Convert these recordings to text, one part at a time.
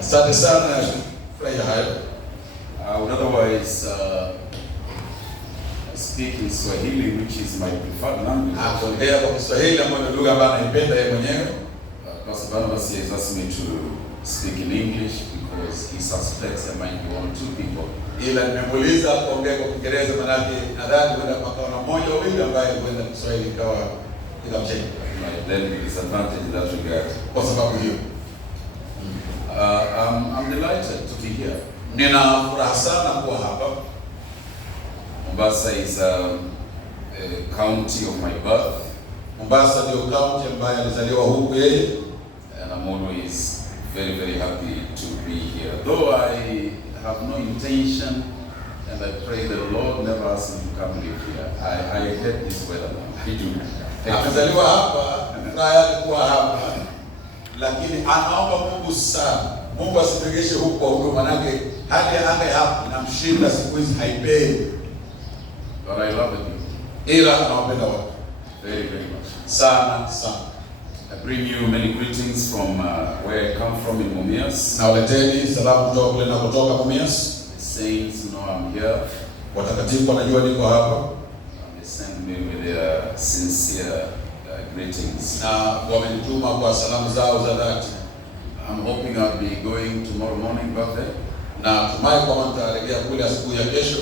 Asante sana, furahia hayo. I would otherwise speak in Swahili, which is my preferred language. Kuongea kwa Kiswahili ambayo ni lugha ambayo naipenda yeye mwenyewe. Pastor Barnabas has asked me to speak in English because he suspects there might be one or two people. Ila nimemuuliza kuongea kwa Kiingereza, maana nadhani kwenda kwa kaona mmoja au wawili ambaye kwenda Kiswahili ikawa ikamcheka. Then the disadvantage in that regard. Kwa sababu hiyo. I'm delighted to be here. Nina furaha sana kuwa hapa. Mombasa is a county of my birth. Mombasa ndio county ambayo alizaliwa huku yeye. And I'm always very, very happy to be here. Though I have no intention, and I pray the Lord never asks me to come live here. I hate this weather now. I do. Amezaliwa hapa, furaha yake kuwa hapa. Lakini anaomba Mungu sana, Mungu asipegeshe huko kwa huko, manake hali ya anga hapa inamshinda siku hizi, haipendi. But I love it. Ila anawapenda watu very, very much. Sana sana. I bring you many greetings from where I come from in Mumias. Na waleteni salamu kutoka kule na kutoka Mumias. The saints know I'm here. Watakatifu wanajua niko hapa. They send me with their sincere greetings. Na wamenituma kwa salamu zao za dhati. I'm hoping I'll be going tomorrow morning back there. Na tumai kwamba nitarejea kule asubuhi ya kesho.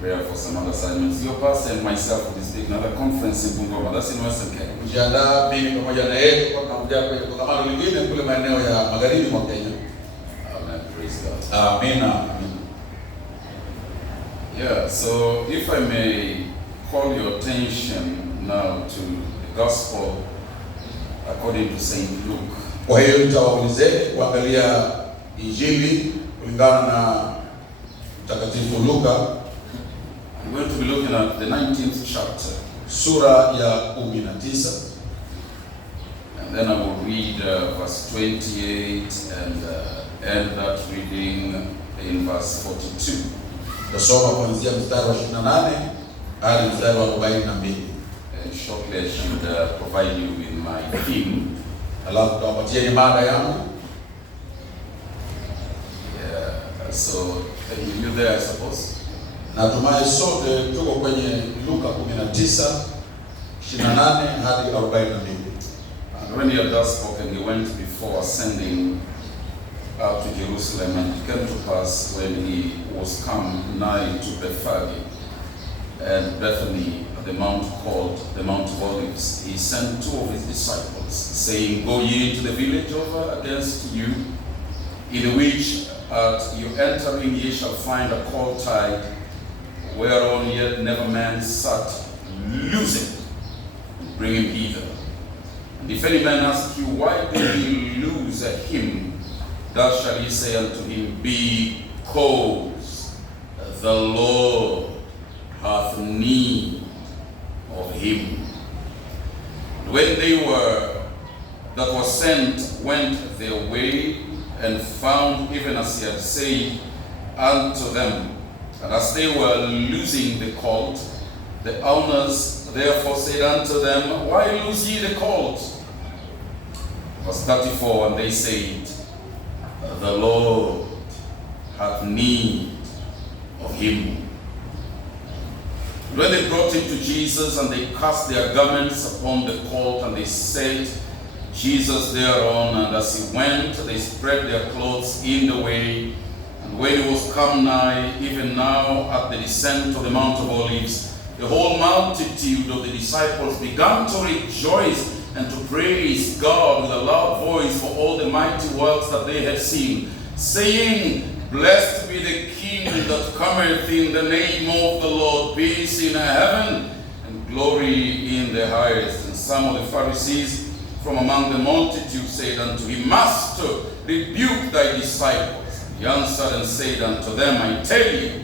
Prepare for some other assignments. Your pastor and myself will be speaking another conference in Bungoma. That's in Western Kenya. Kujiandaa mimi pamoja na yeye kwa kuja kwenye kongamano lingine kule maeneo ya magharibi mwa Kenya. Amen. Praise God. Amina. Yeah, so if I may call your attention now to the gospel according to St. Luke. Kwa hiyo nitawaulizeni kuangalia Injili kulingana na Mtakatifu Luka. I'm going to be looking at the 19th chapter. Sura ya 19. And then I will read verse 28 and end that reading in verse 42. Tutasoma kuanzia mstari wa 28 hadi mstari wa 42. And shortly I should provide you with my theme. Alafu tutawapatia mada yangu. Yeah, so you there, I suppose. Natumai sote tuko kwenye Luka 19:28 hadi 42. And when he had thus spoken, he went before ascending up to Jerusalem, and it came to pass when he was come nigh to Bethphage and Bethany, the mount called the Mount of Olives, he sent two of his disciples, saying, Go ye into the village over against you, in which at your entering ye shall find a colt tied, whereon yet never man sat, loose it, and bring him hither. And if any man ask you, Why do ye loose him? Thus shall ye say unto him, Because the Lord hath need of him. And when they that were sent went their way, and found even as he had said unto them. And as they were loosing the colt, the owners therefore said unto them, Why loose ye the colt? Verse 34, and they said, The Lord hath need of him. When they brought him to Jesus, and they cast their garments upon the colt, and they set Jesus thereon, and as he went, they spread their clothes in the way. And when he was come nigh, even now at the descent of the Mount of Olives, the whole multitude of the disciples began to rejoice and to praise God with a loud voice for all the mighty works that they had seen, saying, Blessed be the King that cometh in the name of the Lord, peace in heaven and glory in the highest. And some of the Pharisees from among the multitude said unto him, Master, rebuke thy disciples. He answered and said unto them, I tell you,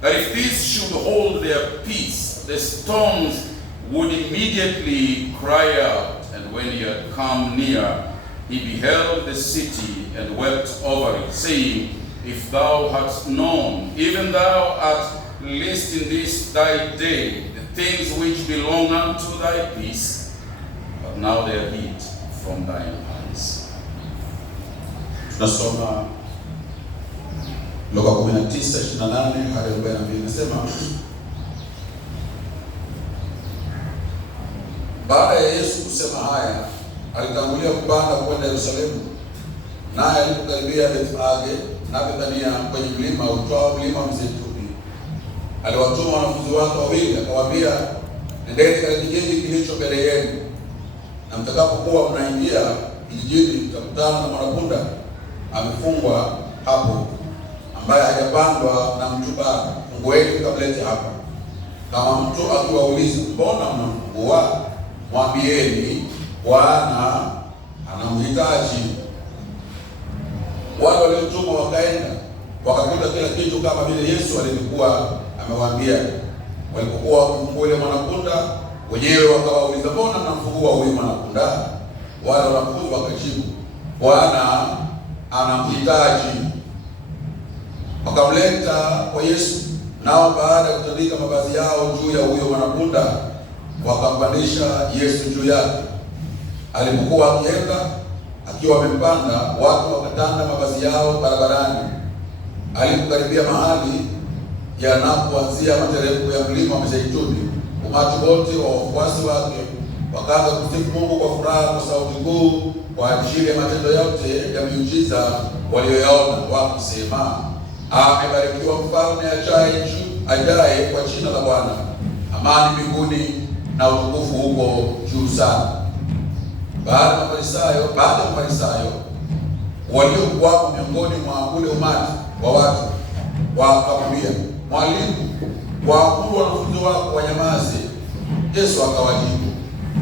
that if these should hold their peace, the stones would immediately cry out. And when he had come near, he beheld the city and wept over it, saying, If thou hadst known, even thou at least in this thy day, the things which belong unto thy peace, but now they are hid from thine eyes. Tunasoma Luka 19:28 hadi 42. Nasema baada ya Yesu kusema haya, alitangulia kupanda kwenda Yerusalemu, naye alipokaribia Bethfage na Bethania kwenye mlima uitwao mlima Mzeituni, aliwatuma wanafunzi wake wawili, akawaambia, nendeni katika kijiji kilicho mbele yenu, na mtakapokuwa mnaingia kijijini, mtakutana na mwanapunda amefungwa hapo, ambaye hajapandwa na mtu bado. Fungueni mkamlete hapa. Kama mtu akiwauliza, mbona mnamfungua? Mwambieni, Bwana anamhitaji. Wale waliotumwa wakaenda, wakakuta kila kitu kama vile Yesu alivyokuwa amewaambia. Walipokuwa wakimfungua yule mwanapunda, wenyewe wakawauliza, mbona mnamfungua huyu mwanapunda? Wale wanafunzi wakajibu, Bwana anamhitaji. Wakamleta kwa Yesu, nao baada ya kutandika mavazi yao juu ya huyo mwanapunda, wakampandisha Yesu juu yake. Alipokuwa akienda akiwa amempanda, watu wakatanda mavazi yao barabarani. Alipokaribia mahali yanapoanzia materemko ya mlima wa Mzeituni, umati wote wa wafuasi wake wakaanza kumsifu Mungu kwa furaha kwa sauti kuu kwa ajili ya matendo yote ya miujiza walioyaona, wakisema, amebarikiwa mfalme ajaye kwa jina la Bwana, amani mbinguni na utukufu huko juu sana. Baada ya Mafarisayo waliokuwa miongoni mwa ule umati wa watu wakamwambia, Mwalimu, waamuru wanafunzi wako wanyamaze. Yesu akawajibu,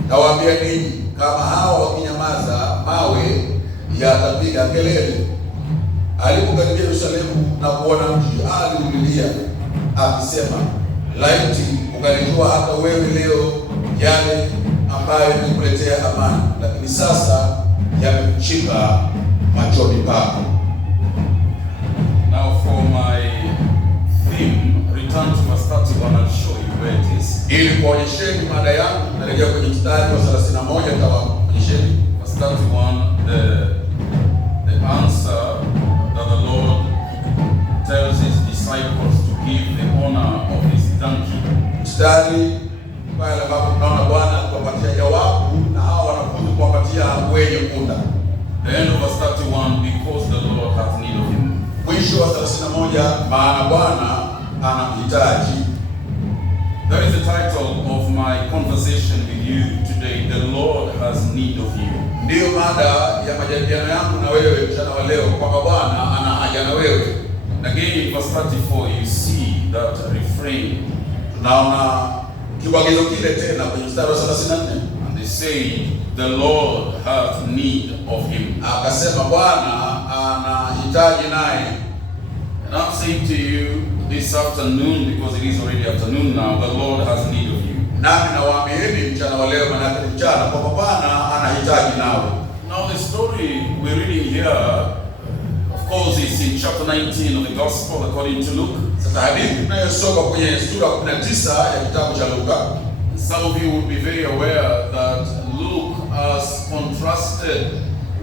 nawaambia ninyi, kama hawa wakinyamaza, mawe yatapiga kelele. Alipokaribia Yerusalemu na kuona mji, aliulilia akisema, laiti ungalijua hata wewe leo yale ambayo nimekuletea amani, lakini sasa yamekuchika machoni pako. Now for my theme, return to verse 31, I'll show you where it is. Ili kuonyesheni mada yangu, narejea kwenye mstari wa 31. Nitawaonyesheni verse 31, the answer that the Lord tells his disciples to give the honor of his donkey. Mstari pale ambapo tunaona Bwana kuwapatia jawabu na hao wanafunzi kuwapatia wenye punda. The end of verse 31, because the Lord has need of him. Mwisho wa 31, maana Bwana anamhitaji. That is the title of my conversation with you today. The Lord has need of you. Ndiyo mada ya majadiliano yangu na wewe mchana wa leo, kwamba Bwana ana haja na wewe. Again in verse 34 you see that refrain. Tunaona kiwagizo kile tena kwenye mstari wa 34. And they say the Lord hath need of him. Akasema Bwana anahitaji naye. And I'm saying to you this afternoon, because it is already afternoon now, the Lord has need of you. Nami nawaambieni mchana wa leo, maana ni mchana, kwamba Bwana anahitaji nawe. Now the story we're reading here, of course, is in chapter 19 of the Gospel according to Luke. Sasa hadithi tunayosoma kwenye sura 19 ya kitabu cha Luka. Some of you will be very aware that Luke has contrasted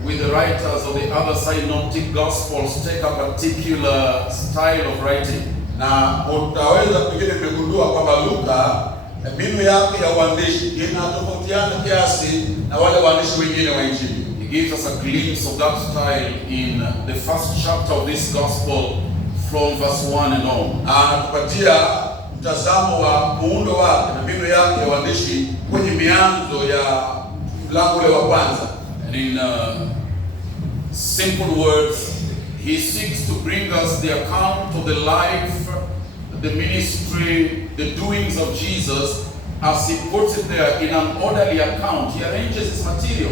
with the writers of the other synoptic gospels, take a particular style of writing. Na utaweza pengine mmegundua kwamba Luka mbinu yake ya uandishi inatofautiana kiasi na wale waandishi wengine wa Injili. He gives us a glimpse of that style in the first chapter of this gospel from verse 1 and on. Anatupatia mtazamo wa muundo wake na mbinu yake ya uandishi kwenye mianzo ya mlango ule wa kwanza. And in simple words, he seeks to bring us the account of the life, the ministry, the doings of Jesus, as he puts it there in an orderly account. He arranges his material.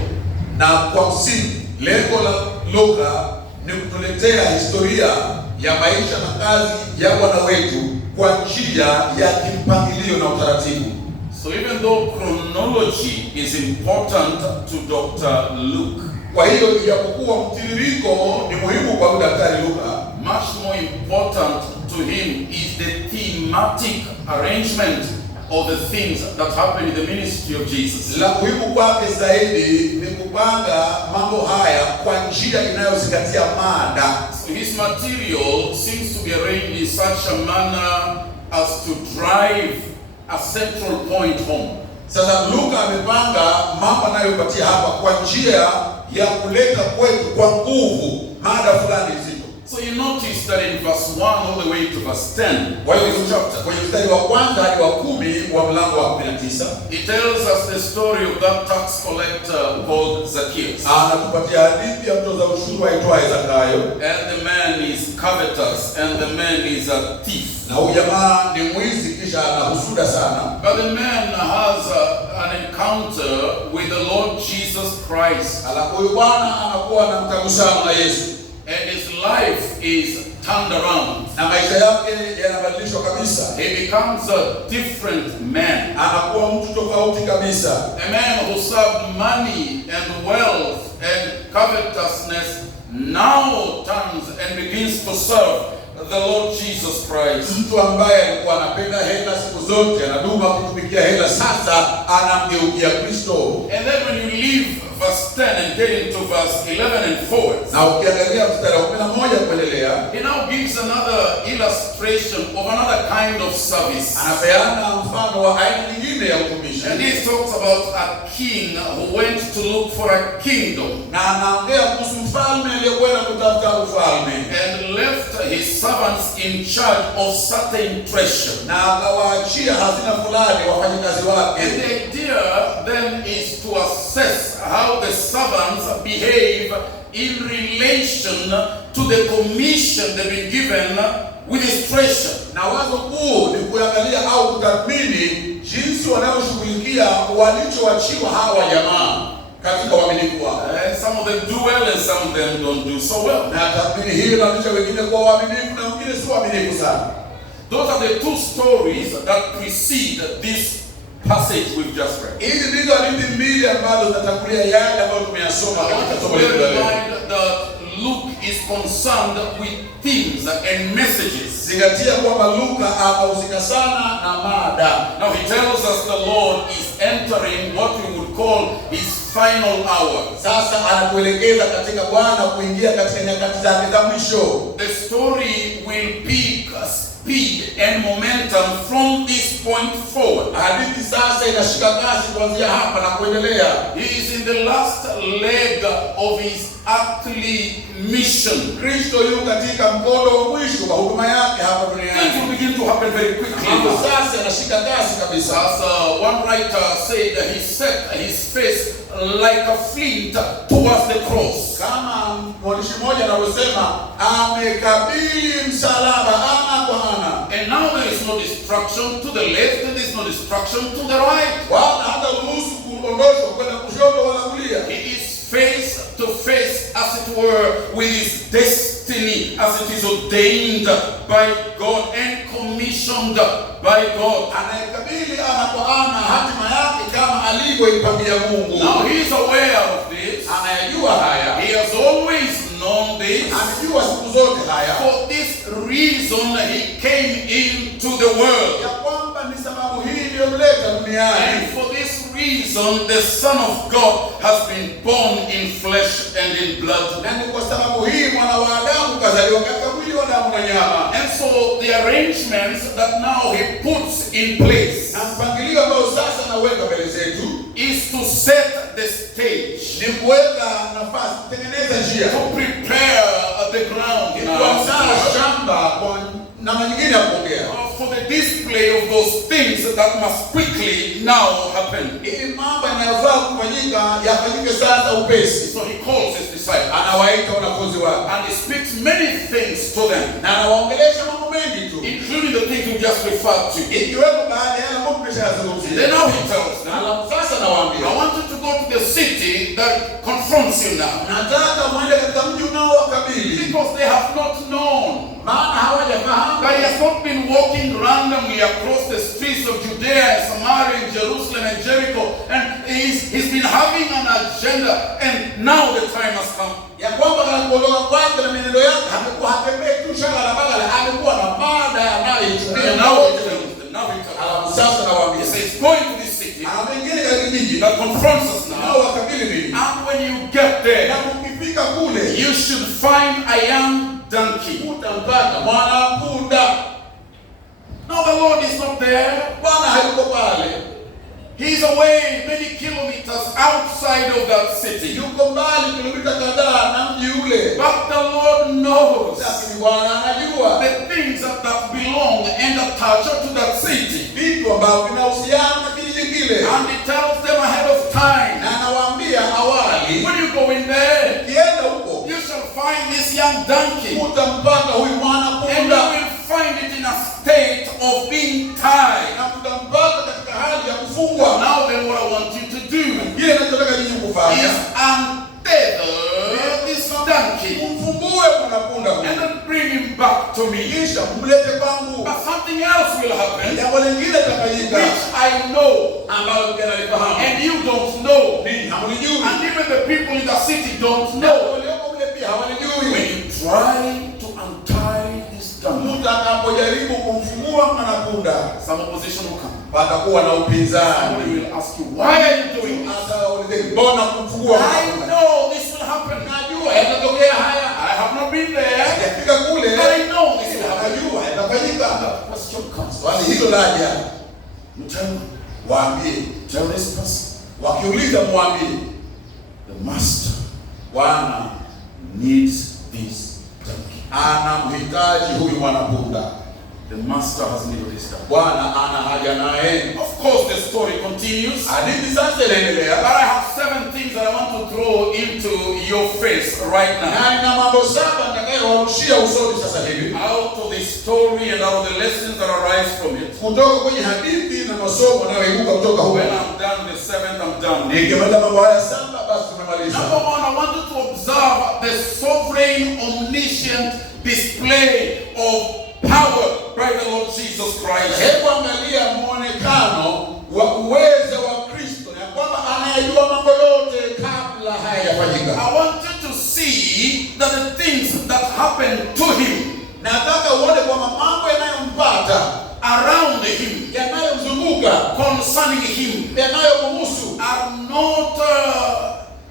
Na kwa msingi, lengo la Luka ni kutuletea historia ya maisha na kazi ya Bwana wetu kwa njia ya kimpangilio na utaratibu. So even though chronology is important to Dr. Luke, kwa hiyo ijapokuwa mtiririko ni muhimu kwa Daktari Luka, much more important to him is the thematic arrangement of the things that happen in the ministry of Jesus. La muhimu kwake zaidi ni kupanga mambo haya kwa njia inayozingatia mada. So his material seems to be arranged in such a manner as to drive a central point home. Sasa Luka amepanga mambo anayopatia hapa kwa njia ya kuleta kwetu kwa nguvu mada fulani nzito. So you notice that in verse 1 all the way to verse 10 Kwa hiyo kwenye mstari wa kwanza hadi wa 10 wa mlango wa 19 it tells us the story of that tax collector called Zacchaeus. Anatupatia hadithi ya mtoza ushuru aitwaye Zakayo. And the man is covetous and the man is a thief. Na huyu jamaa ni mwizi kisha anahusuda sana. But the man has an encounter with the Lord Jesus Christ. Alafu huyu bwana anakuwa na mtagusano na Yesu. And his life is turned around. Na maisha yake yanabadilishwa kabisa. He becomes a different man. Anakuwa mtu tofauti kabisa. A man who served money and wealth and covetousness now turns and begins to serve the Lord Jesus Christ. Mtu ambaye alikuwa anapenda hela siku zote, anaduma kutumikia hela, sasa anamgeukia Kristo. And then when you leave verse 10 and get into verse 11 and forward, na ukiangalia mstari wa 11 kuendelea, he now gives another illustration of another kind of service. Anapeana mfano wa aina nyingine ya utumishi. And he talks about a king who went to look for a kingdom. Na anaongea kuhusu mfalme aliyekwenda kutafuta ufalme. And left his servants in charge of certain treasure. Na akawaachia hazina fulani wafanyakazi wake. And the idea then is to assess how the servants behave in relation to the commission they've been given with his treasure. Na wazo kuu ni kuangalia au kutathmini jinsi wanaoshughulikia walichoachiwa hawa jamaa katika uaminifu wao. Some of them do well and some of them don't do so well. Na tathmini hii inaonyesha wengine kuwa waaminifu na wengine si waaminifu sana. Those are the two stories that precede this passage we've just read. Hizi ndizo hadithi mbili ambazo zinatangulia yale ambayo tumeyasoma katika somo letu la leo. That Luke is concerned with themes and messages. Zingatia kwamba Luka anahusika sana na mada. Now he tells us the Lord is entering what we would call his final hour. Sasa anatuelekeza katika Bwana kuingia katika nyakati zake za mwisho. The story will pick speed and momentum from this point forward. Hadithi sasa inashika kasi kuanzia hapa na kuendelea. He is in the last leg of his earthly mission. Kristo yuko katika mkondo wa mwisho wa huduma yake hapa Things duniani. will begin to happen very quickly. Mambo sasa yanashika kasi kabisa. As one writer said, he set his face like a flint towards the cross. Kama mwandishi mmoja anavyosema, amekabili msalaba ana kwa ana. And now there is no destruction to the left, and there is no destruction to the right. Wala hata ruhusu kuondoshwa kwenda kushoto wala kulia. He is face to face, as it were, with his destiny, as it is ordained by God and commissioned by God. Anayekabili ana kwa ana hatima yake kama alivyoipangia Mungu. Now he is aware of this. Anayajua haya. He has always known this. Amejua siku zote haya. For this reason he came into the world. Ya kwamba ni sababu hii iliyomleta duniani. And for this reason the Son of God has been born in flesh and in blood. Na ni kwa sababu hii mwana wa Adamu kazaliwa katika mwili wa damu na nyama. And so the arrangements that now he puts in place Na mpangilio ambao sasa naweka mbele zetu is to set the stage, ni kuweka nafasi, kutengeneza njia, to prepare the ground ni kuandaa shamba kwa namna nyingine ya kuongea, for the display of those things that must quickly now happen. ili mambo yanayofaa kufanyika yafanyike sasa upesi. So he calls his disciples Anawaita wanafunzi wake and he speaks many things to them, na anawaongelesha mambo mengi tu, including the things we just referred to. ikiwemo baadhi ya yale mambo tumeshazungumzia. Then now he tells them, Sasa nawaambia, I want you to go to the city that confronts you now, nataka mwende katika mji unaowakabili, because they have not known. maana hawajafahamu. But he has not been walking randomly across the streets of Judea and Samaria and Jerusalem and Jericho, and he's been having an agenda, and now the time has come. Ya kwamba kana kuondoka kwake na mienendo yake amekuwa hatembei tu shaka la bagala, amekuwa na mada anayoitumia. And now he tells them, Sasa nawaambia, nini? that confronts us Na now. wakabili nini? And when you get there, Na ukifika kule, you should find a young donkey. utampata mwana punda. Now the Lord is not there. Bwana hayuko pale. He's away many kilometers outside of that city. Yuko mbali kilomita kadhaa na mji ule. But the Lord knows Lakini Bwana anajua the things that belong and attach to that city. vitu ambavyo vinahusiana na kijiji kile. And He tells them ahead of time, Na anawaambia awali, when you go in there, kienda huko, you shall find this young donkey. utampata huyu mwana And you punda. will find it in a state of being tied. Na utampata katika hali ya kufungwa. Now then what I want you to do Kile ninachotaka nyinyi is kufanya, untether this donkey umfumbue mwana punda huyu. and then bring him back to me. Kisha mlete kwangu. But something else will happen, Jambo lingine litafanyika which I know ambalo pia nalifahamu. and you don't know. Ninyi hamlijui. And even the people in the city don't Na know. walioko mle pia hawalijui. When you try to untie this donkey, Mtakapojaribu kumfungua mwana punda, some opposition will come. patakuwa na Somebody upinzani. will ask you, why are you doing this? Hata waulizeni, mbona kumfungua mwana I punda? know this will happen. Najua yatatokea haya. I have not been there, Sijafika kule, but I know this will happen. najua yatafanyika. The question comes. Swali hilo laja, You tell me, waambie. tell this person, Wakiuliza mwambie, the master Bwana needs this donkey. anamhitaji huyu mwana punda. The master has need of this donkey. Bwana ana haja naye. Of course, the story continues. Hadithi sasa inaendelea. But I have 7 things that I want to throw into your face right now. Na nina mambo 7 nitakayowarushia usoni sasa hivi. Out of the story and out of the lessons that arise from it. Kutoka kwenye hadithi na masomo yanayoibuka kutoka huko. When I'm done with the 7th, I'm done. Nikimaliza mambo haya 7 basi tumemaliza. Number 1, I want you to observe the sovereign, omniscient display of power by the Lord Jesus Christ. Hebu angalia muonekano wa uwezo wa Kristo, ya kwamba anayajua mambo yote kabla hayajafanyika. I want you to see that the things that happened to him, Nataka uone kwamba mambo yanayompata, around him, yanayomzunguka, concerning him, yanayomhusu, are not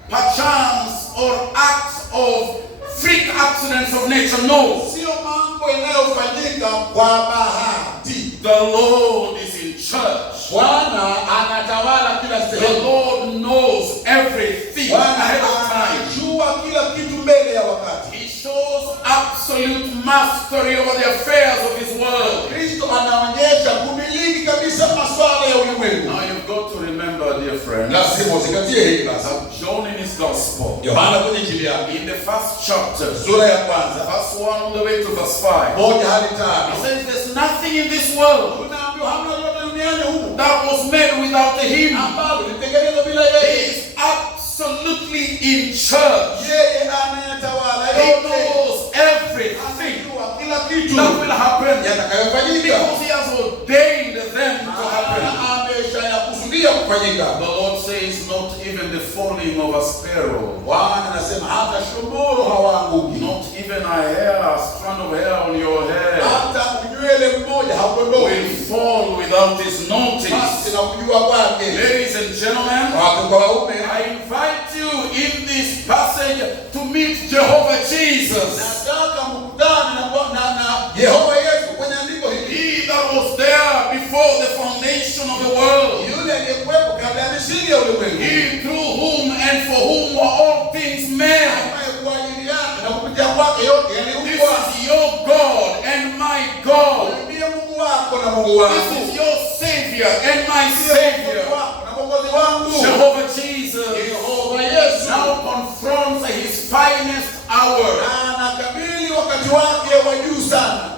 perchance or acts of freak accidents of nature. No. sio mambo yanayofanyika kwa bahati. The Lord is in charge. Bwana anatawala kila The sehemu. Lord knows everything ahead Bwana of time. anajua kila kitu mbele ya wakati. He shows absolute mastery over the affairs of His world. Kristo anaonyesha kumiliki kabisa masuala ya ulimwengu. Now you've got to remember, dear friends, Lazima uzingatie hili sasa. John in his gospel, Yohana kwenye Injili yake in the first chapter, sura ya kwanza verse 1 all the way to verse 5, 1 hadi he 5. says there's nothing in this world Tunaambiwa hamna lolote duniani humu that was made without Him. ambalo lilitengenezwa bila He yeye. is absolutely in charge. Yeye anayatawala He yote. knows everything Anajua kila kitu that will happen yatakayofanyika. because He has ordained them to happen. Ameshayakusudia kufanyika. The Lord says, not even the falling of a sparrow, Bwana anasema hata shomoro hawaanguki, not even a hair, a strand of hair on your head hata nywele mmoja will haudondoi fall without His notice. basi na kujua kwake. Ladies and gentlemen, Watu kwa waume, I invite you in this passage to meet Jehovah Jesus. nataka mkutane na Yehova Yesu kwenye andiko hili. He that was there before the foundation of the world. Yule aliyekuwepo kabla ya misingi ya ulimwengu. He through whom and for whom were all things made. Ambaye kwa ajili yake na kupitia kwake yote This yaliumbwa. is your God and my God. Huyu ndiye Mungu wako na Mungu wangu. This is your Savior and my Ndiye Savior. Mungu wako na Mwokozi wangu. Jehovah Jesus Yehova Yesu now confronts His finest hour. anakabili wakati wake wa juu sana.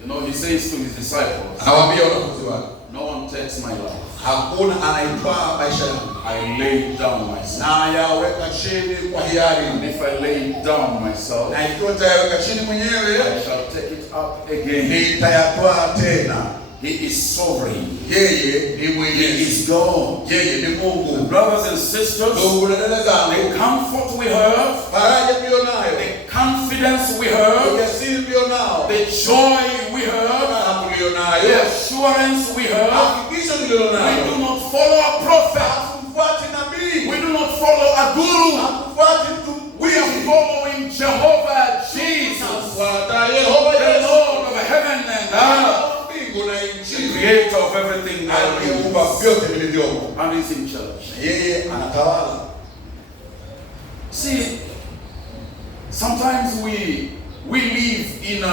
You know, He says to His disciples, Anawaambia wanafunzi wake, no one takes my life. hakuna anaitwaa maisha yangu, I lay down myself. na yaweka chini kwa hiari, And if I lay down myself, na ikiwa nitayaweka chini I mwenyewe shall take it up again. nitayatwaa tena. He is sovereign. Yeye ni He mwenyezi, is God. yeye ni Mungu. Brothers and sisters, Ndugu na dada zangu, the comfort we have, faraja mlionayo, the confidence we have, ujasiri mlionao, the joy we have, furaha the mlionayo, assurance we have, hakikisho we mlionayo, do not follow a prophet guru. Hakufuati mtu. We are following Jehovah Jesus, the Lord of heaven and earth, the creator of everything that is, and is in charge. See, sometimes we live in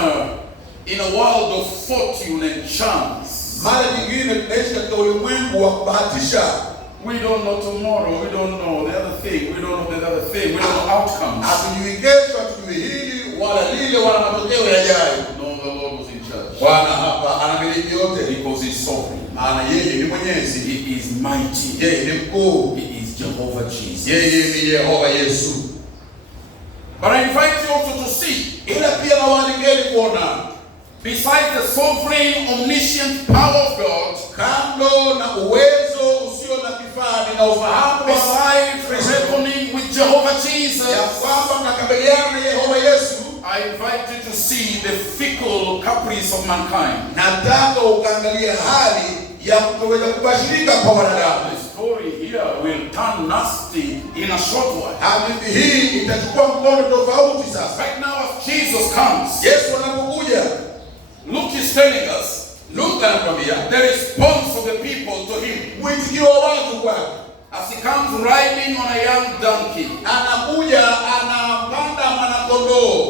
a world of fortune and chance. We don't know tomorrow, we don't know the other thing, we don't know the other thing, we don't know outcomes. No, the Lord was in charge. Because He's sovereign. He is mighty. He is Jehovah Jesus. But I invite you also to see, besides the sovereign, omniscient power of God, besides reckoning with Jehovah Jesus, I invite you to see the fickle caprice of mankind. The story here will turn nasty in a short while. Right now, as Jesus comes, Luke is telling us the response of the people to Him. As He comes riding on a young donkey,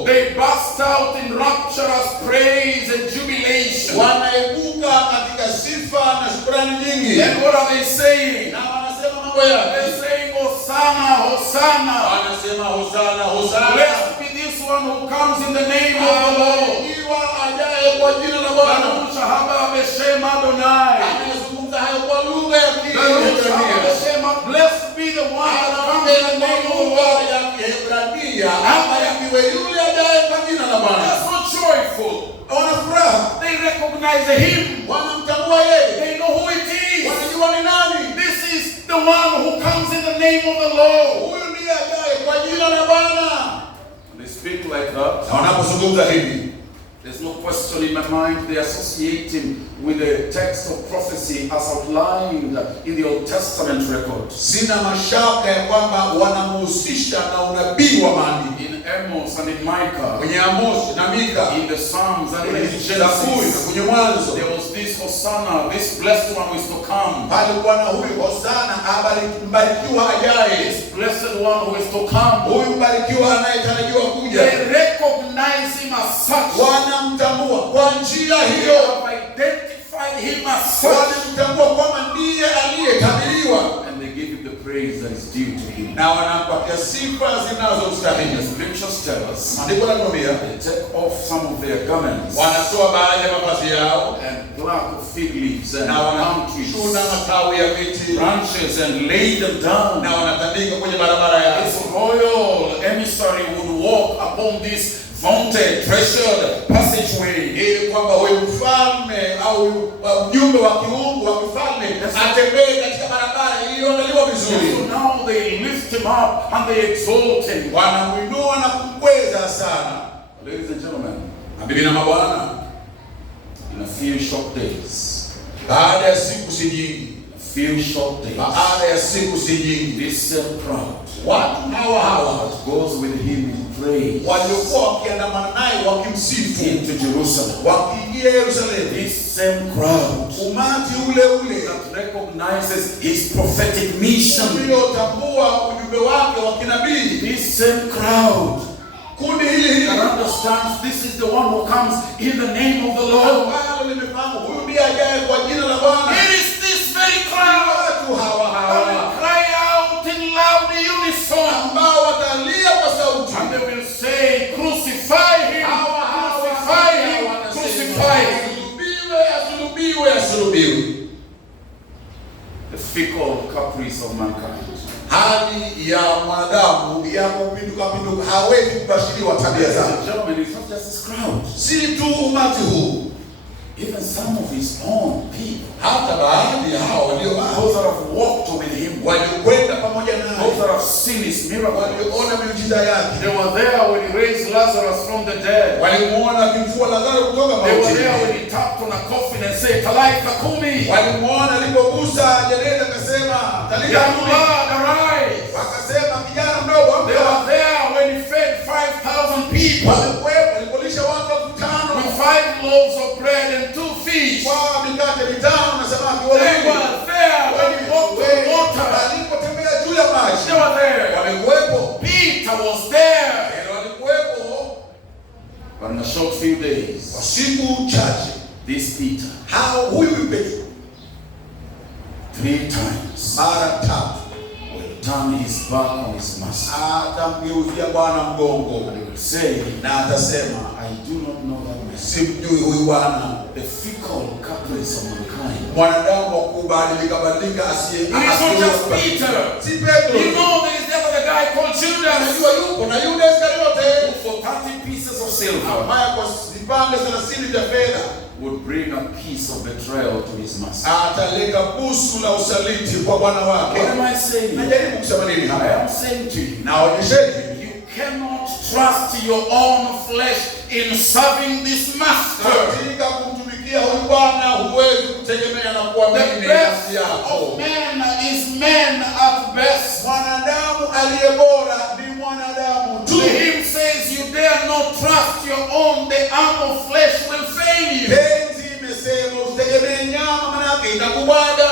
they burst out in rapturous praise and jubilation. And what are they saying? They're saying, Hosanna, Hosanna. Blessed be this one who comes in the name of the Lord. Blessed be the one that comes in the name of the Lord. They're so joyful. They recognize Him. They know who it is. This is the one who comes in the name of the Lord. When they speak like that, there's no question in my mind. They associate Him with the text of prophecy as outlined in the Old Testament record. In Amos and in Micah, in the Psalms and in Genesis, there was this Hosanna, this blessed one who is to come. This blessed one who is to come. They recognize Him as such. They have identified Him as such. And they give Him the praise that is due to Him. The scriptures tell us they take off some of their garments and pluck fig leaves and palm trees, branches, and lay them down. This royal emissary would walk upon this vaunted, treasured passageway. So now they lift Him up and they exalt Him. Ladies and gentlemen, in a few short days, this same crowd that goes with Him in praise into Jerusalem, this same crowd that recognizes His prophetic mission, this same crowd that understands this is the one who comes in the name of the Lord. It is this very crowd that will cry out in loud unison, and they will say, crucify Him, crucify Him, crucify Him. The fickle caprice of mankind. Gentlemen, it's not just this crowd. Even some of His own people, those that have walked with Him, those that have seen His miracles, they were there when He raised Lazarus from the dead. They were there when He tapped on a coffin and said, Talitha Kumi, young lad, arise. people. Walikulisha watu 5,000 With 5 loaves of bread and 2 fish. kwa mikate 5 na samaki They wawili. were there when he walked on water. Walipotembea juu ya maji. They were there. Walikuwepo. Peter was there. Walikuwepo. But in a short few days, Kwa siku chache, this Peter, huyu Petro 3 times mara 3 will turn his back on his master. atamgeuzia Bwana mgongo And he will say, na atasema, I do not know that man. simjui huyu Bwana. The fickle caprice of mankind. Mwanadamu wa kubadilika asiye. It is not just Peter. Si Petro. You know there is the other guy called Judas. Unajua yuko na Yuda Iskariote For 30 pieces of silver ambaye kwa vipande 30 vya fedha would bring a piece of betrayal to his master. ataleka busu la usaliti kwa bwana wake. What am I saying? Najaribu kusema nini I hapa? am saying to you, Naonyesheni you cannot trust your own flesh in serving this master. katika kumtumikia huyu Bwana huwezi kutegemea na The kuamini best nafsi yako. of men is men at best. Mwanadamu aliye bora ni mwanadamu tu. The hymn says you dare not trust your own, the arm of flesh will fail you. Penzi imesema usitegemee nyama, manake itakubwaga.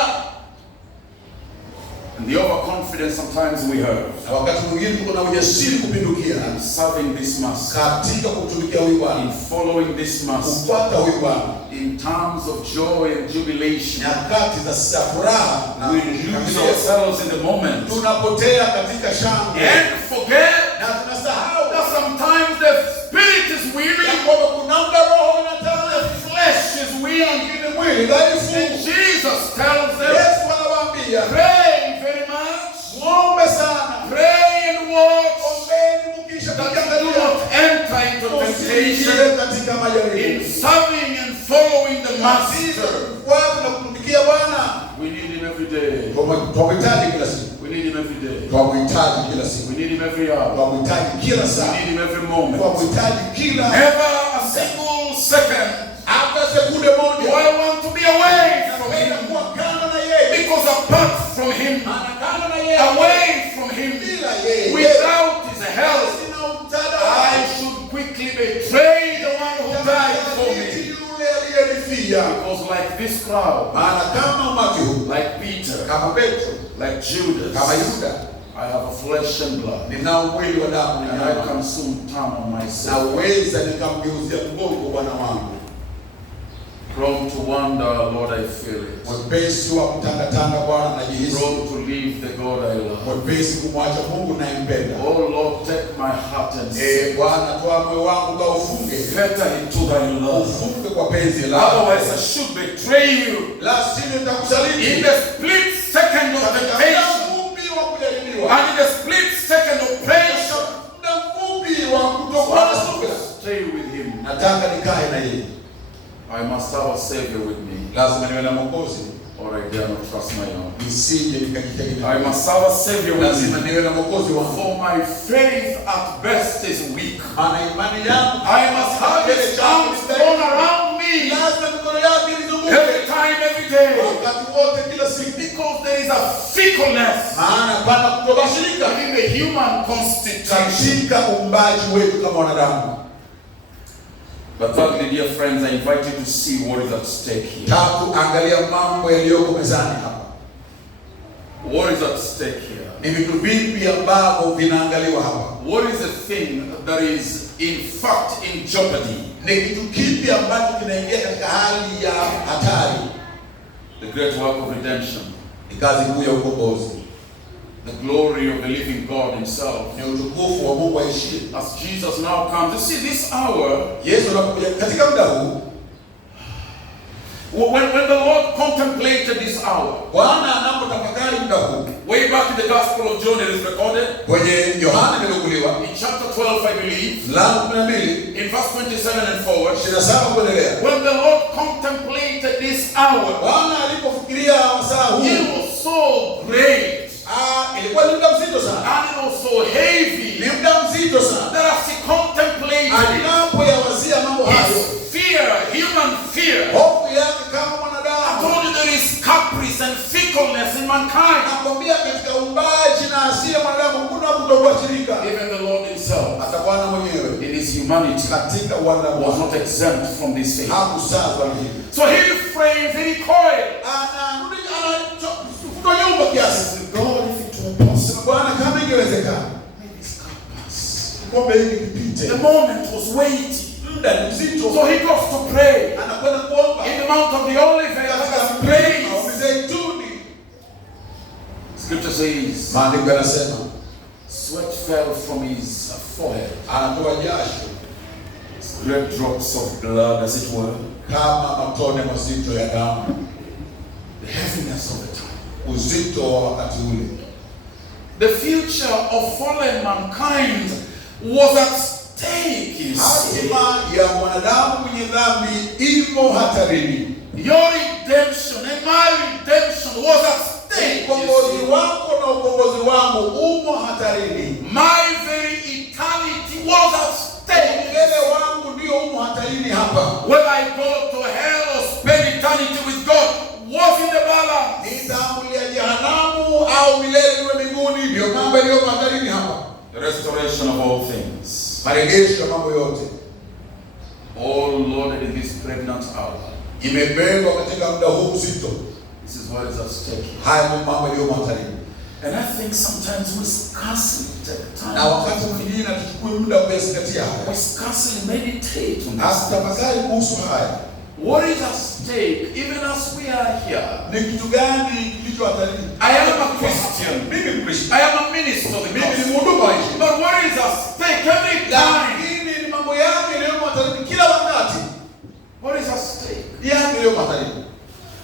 And the overconfidence sometimes we have Na wakati mwingine tuko na ujasiri kupindukia in serving this master, katika kumtumikia huyu in Bwana, following this master, kufuata huyu Bwana. in times of joy and jubilation. Nyakati za furaha na We lose ourselves in the moment tunapotea katika shangwe and forget na tunasahau that sometimes the spirit is ya willing, kwamba kuna muda roho inataka, the flesh is willing. lakini mwili dhaifu. And Jesus tells them, Yesu anawaambia, pray very much, muombe sana, pray and watch, ombeni mkisha that you do kujiangalia, not enter into temptation. usiingie katika In majaribu. serving and following the Katika master, kufuata na kumtumikia Bwana, we need him every day. twamhitaji kila siku, We need him every day. twamhitaji kila siku, We need him every hour. twamhitaji kila We saa, need him every moment. twamhitaji kila Never a single second hata sekunde do moja. I want to be away from Napenda him, kuwa kando na yeye, because apart from him, maana kando na yeye, away from him, bila yeye, without his help, sina msaada I wake. should quickly betray the one who died for me. Yule aliyenifia. Because like this crowd, Maana kama umati huu, like Peter, kama Petro, like Judas, kama Yuda, I have a flesh and blood, ninao mwili wa damu na and I nyama, can soon turn on myself. naweza nikamgeuzia mgongo Bwana wangu. Prone to wander, Lord, I feel it. Mwepesi wa kutangatanga Bwana najihisi, Prone to leave the God I love. mwepesi kumwacha Mungu nayempenda. Oh Lord, take my heart and say, Bwana, toa moyo wangu kaufunge, better into thy love. ufunge kwa penzi lako, Otherwise I should betray you. la sivyo nitakusaliti. In the split second of Katika muda temptation, mfupi wa kujaribiwa, and in the split second of pressure, muda mfupi wa kutokuwa na subira, stay with him. nataka nikae na yeye. I must have a Savior with me, Lazima niwe na Mwokozi, or I dare not trust my own. nisije I nikajitegemea. must have a Savior with Lazima me, niwe na Mwokozi wangu, for my faith at best is weak. maana imani yangu I must have his arms thrown around me lazima mikono yake izunguke every time, every day, wakati wote, kila siku, because there is a fickleness maana pana kutobashirika in the human constitution. katika uumbaji wetu kama wanadamu. But thirdly, dear friends, I invite you to see what is at stake here. Tatu, angalia mambo yaliyoko mezani hapa. What is at stake here? Ni vitu vipi ambavyo vinaangaliwa hapa? What is the thing that is in fact in jeopardy? Ni kitu kipi ambacho kinaingia katika hali ya hatari? The great work of redemption, Ni kazi kuu ya ukombozi, the glory of the living God himself. ni utukufu wa Mungu aishie. As Jesus now comes, you see this hour, Yesu anapokuja katika muda huu, when the Lord contemplated this hour, Bwana anapotafakari muda huu, way back in the Gospel of John it is recorded, kwenye Yohana imenukuliwa in chapter 12 I believe, mlango 12 in verse 27 and forward, 27 kuendelea. when the Lord contemplated this hour, Bwana alipofikiria wasaa huu, it was so great, ilikuwa ni muda mzito sana, and it was so heavy, ni muda mzito sana. that as he contemplated Anapoyawazia mambo hayo, his fear, human fear, hofu yake kama I mwanadamu, told you there is caprice and fickleness in mankind. nakwambia katika uumbaji na asili ya mwanadamu kuna kutokuashirika. Even the Lord himself, Hata Bwana mwenyewe in his his humanity katika wanadamu was not exempt from this fate. hakusazwa na hili. So he refrains, he recoils. Anarudi nyumba kiasi. God, if it were possible, Bwana, kama ingewezekana, may this cup pass. kombe hili kipite. The moment was weighty. Muda ni mzito. So he goes to pray. Anakwenda kuomba. In the Mount of the Olives, he prays. Scripture says, maandiko yanasema, sweat fell from his forehead. Anatoa jasho. Great drops of blood, as it were. Kama matone mazito ya damu. The heaviness of the time. Uzito wa wakati ule. The future of fallen mankind was at stake. Hatima ya mwanadamu mwenye dhambi imo hatarini. Your redemption and my redemption was at stake. Ukombozi wako na ukombozi wangu umo hatarini. My very eternity was at stake. Milele wangu ndio umo hatarini hapa. Whether I go to hell or spend eternity with God was in the balance. Nitaambulia jehanamu au milele niwe mbinguni, ndio mambo yaliyo hatarini hapa. The restoration of all things. Marejesho ya mambo yote. All loaded in this pregnant hour. Imebebwa katika muda huu mzito. This is what is at stake. Haya ni mambo yaliyo hatarini. And I think sometimes we scarcely take time. Na wakati mwingine tuchukue muda wa kuzingatia haya. We scarcely meditate on this. Tafakari kuhusu haya. What is at stake, even as we are here? Ni kitu gani kilicho hatarini? I am a Christian. Mimi ni Mkristo. I am a minister of the Mimi ni gospel. mhudumu wa Injili. But what is at stake every time? Lakini ni mambo yake yaliyo hatarini kila wakati. What is at stake? Yake yaliyo hatarini.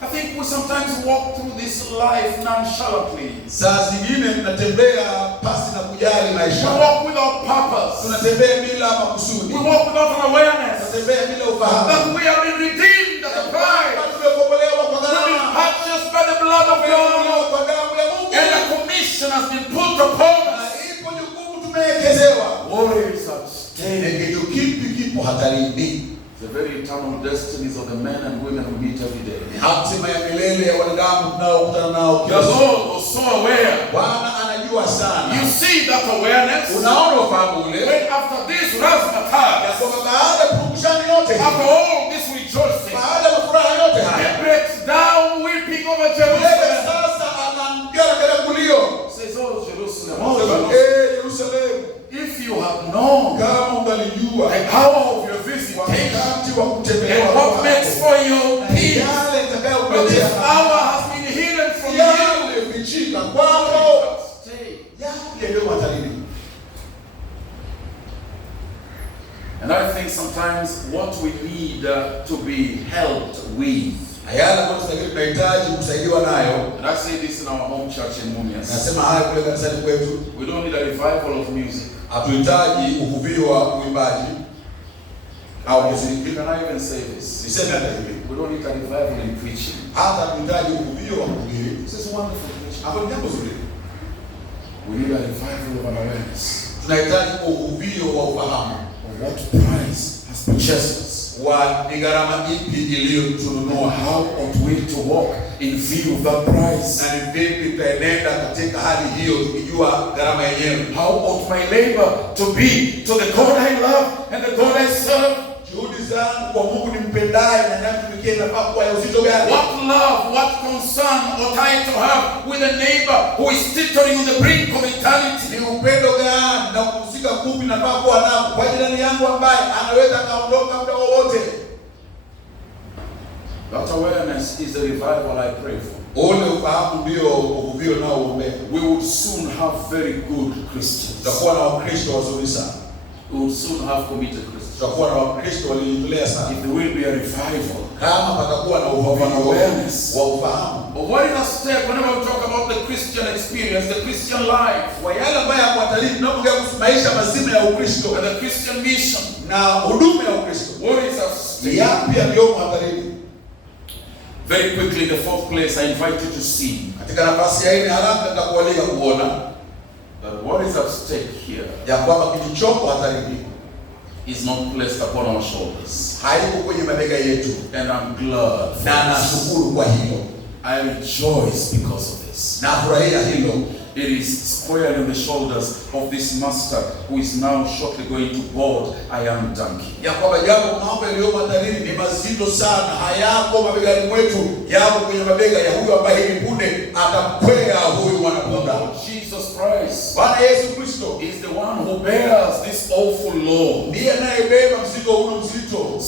I think we sometimes walk through this life nonchalantly. Saa zingine tunatembea pasi na kujali We maisha. walk without purpose. Tunatembea bila makusudi. We walk without an awareness Tunatembea bila ufahamu. that we have been redeemed at the price. Tumekombolewa kwa We've been gharama. purchased by the blood of God. Kwa damu ya Mungu. And a commission has been put upon Na us. ipo jukumu tumewekezewa. What is at stake? Ni kitu kipi kipo hatarini? The very eternal destinies of the men and women we meet every day. Hatima ya milele ya wanadamu tunaokutana nao The kila siku. Lord was so aware. Bwana anajua sana. You see that awareness? Unaona ufahamu ule? When after this razzmatazz, Ya kwamba baada ya purukushani yote hii, after all this rejoicing, baada ya furaha yote haya, it breaks down weeping over yeye Jerusalem. sasa anamgera kile kulio. Says, oh Jerusalem, Jerusalem, if you had known kama ungalijua the power of your visitation wakati wa kutembelewa and what makes for your peace, yale but this yatakayokuletea hour has been hidden from you. yale vichika kwako, Stay. yale ndio hatarini. And I think sometimes what we need to be helped with, Yale ambayo tunahitaji kusaidiwa nayo. and I say this in our home church in Mumias, Nasema haya kule kanisani kwetu. we don't need a revival of music. Hatuhitaji uhubiri wa uimbaji au muziki. Can I even say this? Niseme hata hivi. We don't need a revival in preaching. Hata tunahitaji uhubiri wa kuhubiri. This is wonderful preaching. Hapo ni jambo zuri. We need a revival of an awareness Tunahitaji uhubiri wa ufahamu. of what price has purchased us. Wa ni gharama ipi iliyotununua. How ought we to walk in view of that price? Na ni vipi tutaenenda katika hali hiyo tukijua gharama yenyewe. How ought my labor to be to the God I love and the God I serve? Juhudi zangu kwa Mungu nimpendaye na namtumikie nafaa kuwa ya uzito gani? What love, what concern ought I to have with a neighbor who is teetering on the brink of eternity? Ni upendo gani na kuhusika kupi nafaa kuwa nao kwa jirani yangu ambaye anaweza kaondoka muda wowote? That awareness is the revival I pray for. Ule ufahamu ndio uhubiri nao uombea. We would soon have very good Christians. Tutakuwa na Wakristo wazuri sana. We would soon have committed Christians. Tutakuwa na Wakristo waliojitolea sana. If there will be a revival. Kama patakuwa na ufahamu wa ufahamu. But what is at stake whenever we talk about the Christian experience, the Christian life, Kwa yale ambayo yako hatarini tunapoongea kuhusu maisha mazima ya Ukristo and the Christian mission, na huduma ya Ukristo. what is at stake? Yapi yaliyomo hatarini? Very quickly, the fourth place I invite you to see Katika nafasi ya nne haraka nitakualika kuona that what is at stake here ya kwamba kilichopo hatarini is not placed upon our shoulders. haiko kwenye mabega yetu, And I'm glad for na this. nashukuru kwa hilo, I rejoice because of this. nafurahia hilo. it is squarely on the shoulders of this master who is now shortly going to board a young donkey. Ya kwamba japo mambo yaliyo matarini ni mazito sana, hayako mabegani mwetu, yako kwenye mabega ya huyu ambaye hivi punde atakwea huyu mwanapunda. Jesus Christ, Bwana Yesu Kristo, is the one who bears this awful load. ndiye anayebeba mzigo huu mzito.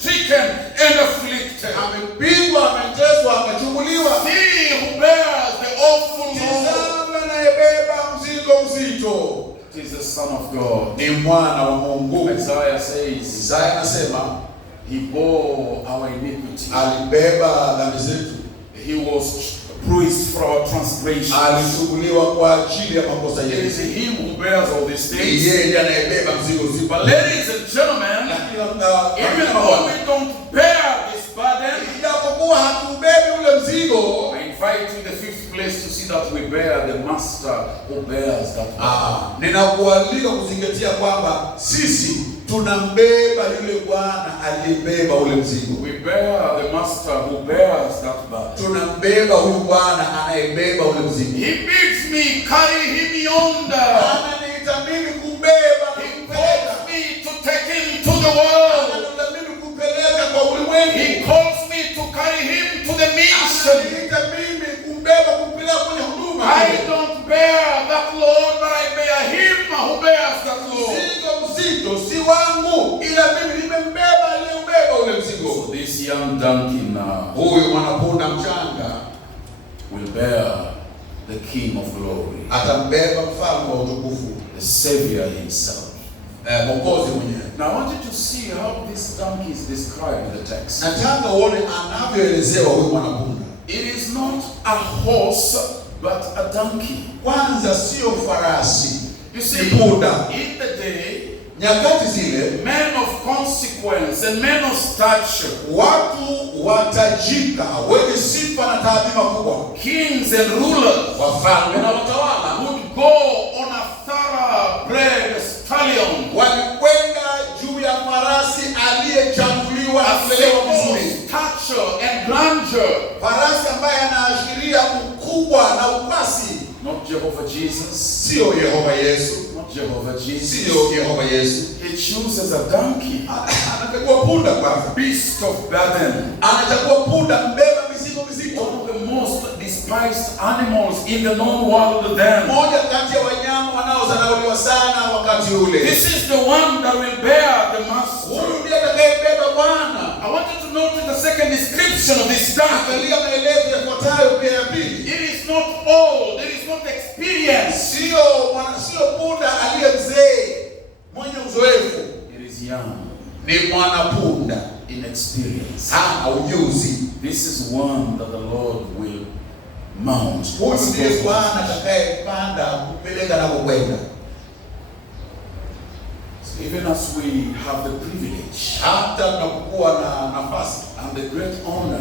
Stricken and afflicted. Amepigwa, ameteswa, akachunguliwa. He who bears the awful load. Tazama anayebeba mzigo mzito. It is the Son of God. Ni mwana wa Mungu. Isaiah says, Isaya anasema, He bore our iniquity. alibeba dhambi zetu. He was bruised for our transgressions. Alisulubiwa kwa ajili ya makosa It is yetu. Him who bears all these things. Yeye ndiye anayebeba mzigo But mzito. ladies and gentlemen, even though we don't bear this burden, ijapokuwa hatubebi ule mzigo, I invite you in the fifth place to see that we bear the Master who bears that burden. ninakualika kuzingatia kwamba sisi tunambeba yule Bwana aliyebeba ule mzigo. We bear the Master who bears that burden. Tunambeba huyu Bwana anayebeba ule mzigo. He bids me carry him yonder. Ananiita mimi kumbeba na He kumpeleka. calls me to take him to the world. Ananiita mimi kumpeleka kwa ulimwengu. He calls me to carry him to the mission. Ananiita mimi kumbeba kumpeleka kwenye huduma. I don't bear that load, but I bear him who bears that load. Mzigo mzito si wangu, ila mimi nimembeba aliyeubeba ule mzigo. So this young donkey now Huyu mwanapunda mchanga will bear the King of glory, atambeba mfalme wa utukufu, the Savior himself. Mwokozi mwenyewe. Now I want you to see how this donkey is described in the text. Nataka uone anavyoelezewa huyu mwanapunda. It is not a horse, but a donkey. Kwanza sio farasi, You ni see, punda. in the day, Nyakati zile men of consequence and men of stature, watu watajika wenye sifa na taadhima kubwa, kings and rulers, wafalme na watawala, would go on a thoroughbred stallion, walikwenda juu ya farasi aliyechambuliwa na kulelewa vizuri, stature and grandeur. farasi ambaye anaashiria ukubwa na upasi. Not Jehovah Jesus, Sio Yehova Yesu, not Jehovah Jesus. sio Yehova Yesu. He chooses a donkey, Anachagua punda kwanza, beast of burden, anachagua punda mbeba mizigo mizito, one of the most despised animals in the known world then. mmoja kati ya wanyama wanaodharauliwa sana wakati ule. This is the one that will bear the master. Huyu ndiye atakayebeba Bwana. I want you to notice the second description of this donkey. Angalia maelezo yafuatayo pia ya pili. It is not old, it is not experienced. Sio punda aliye mzee mwenye uzoefu, It is young, ni mwana punda, inexperienced. hana ujuzi. This is one that the Lord will mount. Huyu ndiye Bwana atakayepanda kupeleka na kukwenda. Even as we have the privilege Hata tunapokuwa na nafasi and the great honor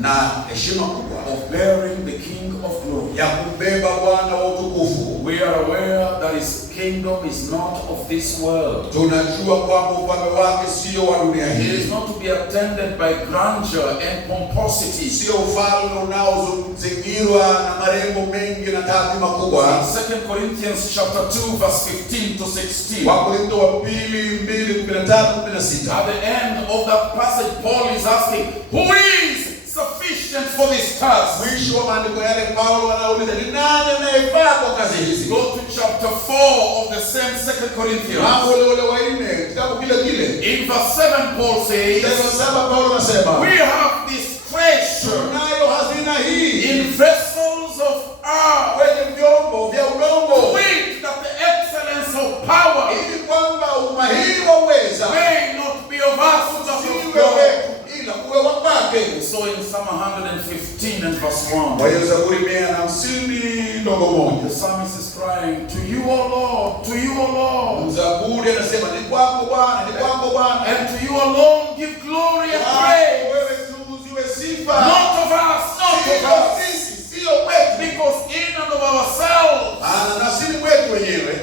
na heshima kubwa of bearing the King of glory, ya kumbeba Bwana wa utukufu, we are aware that his kingdom is not of this world. tunajua kwamba ufalme wake sio wa dunia It is hii, not to be attended by grandeur and pomposity. sio ufalme unaozingirwa na marembo mengi na taadhima kubwa. 2 Corinthians chapter 2 verse 15 to 16. Wakorintho wa pili 2:15-16. At the end of that passage, Paul is asking, who is sufficient for this task? Mwisho wa maandiko yale Paulo anauliza ni nani anayefaa kwa kazi hizi? Go to chapter 4 of the same 2 Corinthians. Mambo ule wa 4 kitabu kile. In verse 7 Paul says, Mstari wa 7 Paulo anasema, we have this treasure tunayo hazina hii in vessels of earth, kwenye vyombo vya udongo, with that the excellence of power ili kwamba umahiri wa uweza may not be of us, but of usiwe God. wetu ila uwe wa kwake. So in Psalm 115 and verse 1, Kwa hiyo Zaburi 150 ndogo moja, the psalmist is crying, to you, O Lord, to you, O Lord, Mzaburi anasema ni kwako Bwana, ni kwako Bwana, and to you alone give glory and praise. wewe tu uziwe sifa, Not of us, not of sio us, sisi, sio kwetu, because in and of ourselves na si wetu wenyewe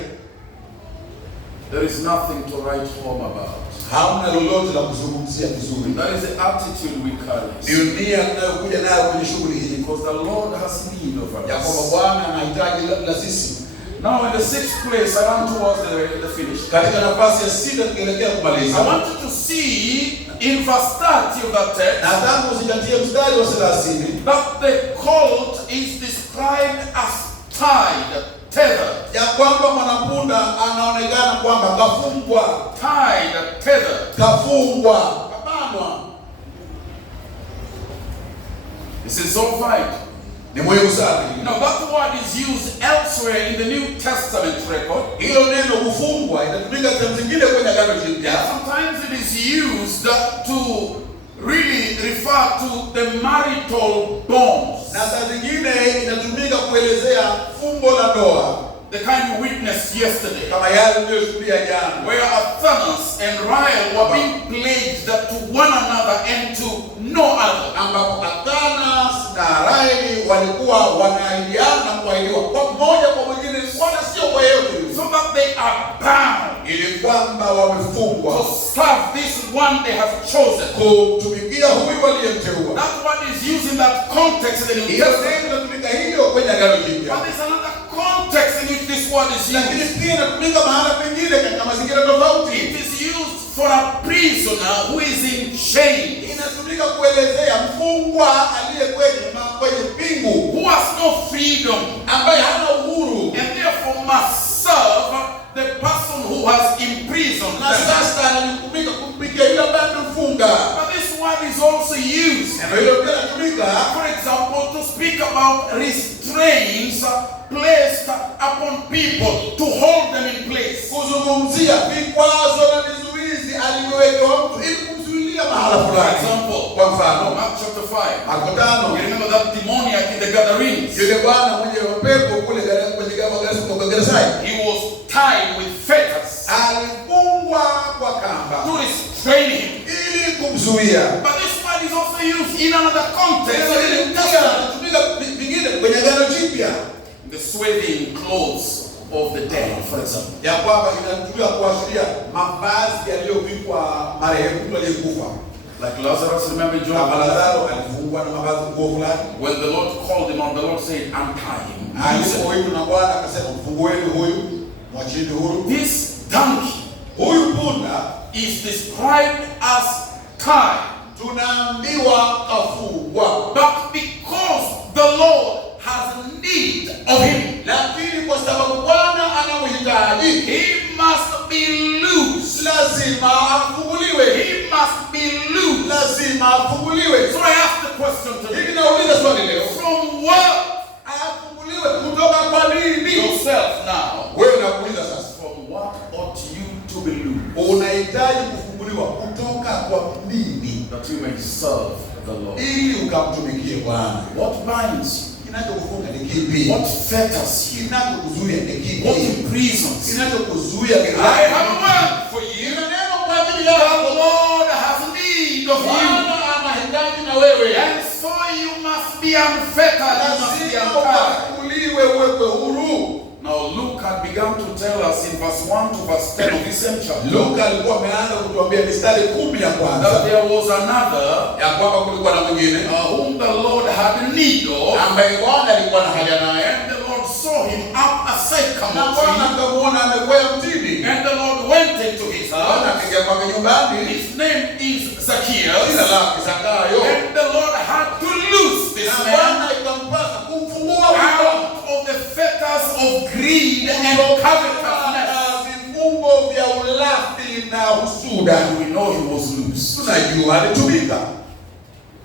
There is nothing to write home about. Hamna lolote la kuzungumzia vizuri. That is the attitude we carry. Nia tunayokuja nayo kwenye shughuli hii. Because the Lord has need of us. Ya kwamba Bwana anahitaji la sisi. Now in the 6th place, I want towards the finish. Katika nafasi ya 6 tukielekea kumaliza. I want you to see in verse 30 of that text. Nataka uzingatie mstari wa 30. That the colt is described as tied, tethered. Ya kwamba mwanapunda anaonekana kwamba kafungwa. Tied, tethered. Kafungwa, kabanwa. This is so vital. Ni muhimu sana. Now that word is used elsewhere in the New Testament record. Hilo neno kufungwa inatumika sehemu zingine kwenye Agano Jipya. Sometimes it is used to really refer to the marital bonds. Na saa zingine inatumika kuelezea fungo la ndoa. The kind we witnessed yesterday. Kama yale tuliyoshuhudia jana. Where Athanas and Rael were being pledged to one another and to no other. Ambapo Athanas na Raeli walikuwa wanaahidiana na kuahidiwa kwa mmoja kwa mwingine, wala sio kwa yeyote. So that they are bound. Ili kwamba wamefungwa. To serve this one they have chosen. Kumtumikia huyu aliyemteua. That word is used in that context in the New Testament. Inatumika hiyo kwenye Agano Jipya. But there's another context in which this word is used. Lakini pia inatumika mahala pengine katika mazingira tofauti. It is used for a prisoner who is in chains. Inatumika kuelezea mfungwa aliye kwenye pingu, who has no freedom, ambaye hana uhuru, and therefore must serve the person who has imprisoned. Na sasa anatumika kumpiga yule ambaye amemfunga. But this word is also used, for example, to speak about restraints placed upon people to hold them in place. Kuzungumzia vikwazo na vizuizi alivyoweka mtu ili kumzuilia mahala fulani. For example, kwa mfano, Mark chapter 5. Marko 5. You remember that demoniac in the Gadarenes? Yule bwana mwenye pepo kule kwenye Gerasai. He was tied with fetters. Alifungwa kwa kamba. To restrain him. Ili kumzuia. But this word is also used in another context. Kwenye Agano Jipya. The swathing clothes of the dead, for example. Ya kwamba inatumika kuashiria mavazi yaliyovikwa marehemu aliyekufa. Like Lazarus, remember John? Lazaro alifungwa na mavazi nguo fulani. When the Lord called him on, the Lord said, untie him. Alipoitwa na Bwana akasema mfungueni huyu, mwacheni huru. This donkey, huyu punda, is described as tied. Tunaambiwa kafungwa. But because the Lord has need of him, lakini kwa sababu Bwana anamhitaji, he must be loose. Lazima afunguliwe. He must be loose. Lazima afunguliwe. So I ask the question today. Hivi nauliza swali leo. From what? Afunguliwe kutoka kwa nini? Yourself now. Wewe unakuuliza sasa. From what ought you to be loose? Unahitaji kufunguliwa kutoka kwa nini? That you may serve the Lord. Ili ukamtumikie Bwana. What binds? Kinachokufunga ni kipi? What fetters? Kinachokuzuia ni kipi? What imprisons? Kinachokuzuia ni kipi? I have a word for you. Neno kwa ajili yako. The Lord has need of you. Bwana anahitaji na wewe. And so you must be unfettered. You must be untied. Uliwe uwekwe huru. Now Luke had begun to tell us in verse 1 to verse 10 of this same chapter. Luke alikuwa ameanza kutuambia mistari 10 ya kwanza. That there was another, ya kwamba kulikuwa na mwingine, whom the Lord had need of, ambaye Bwana alikuwa na haja naye. and the Lord saw him up a sycamore Na Bwana tree. akamuona amekwea mtini. And the Lord went into his Bwana house. akaingia kwake nyumbani. His name is Zacchaeus. Jina lake Zakayo. And the Lord had to loose this Na man Bwana ikampasa kumfungua out of the fetters of greed and covetousness. vifungo vya ulafi na husuda. We know he was loose. Tunajua alitumika.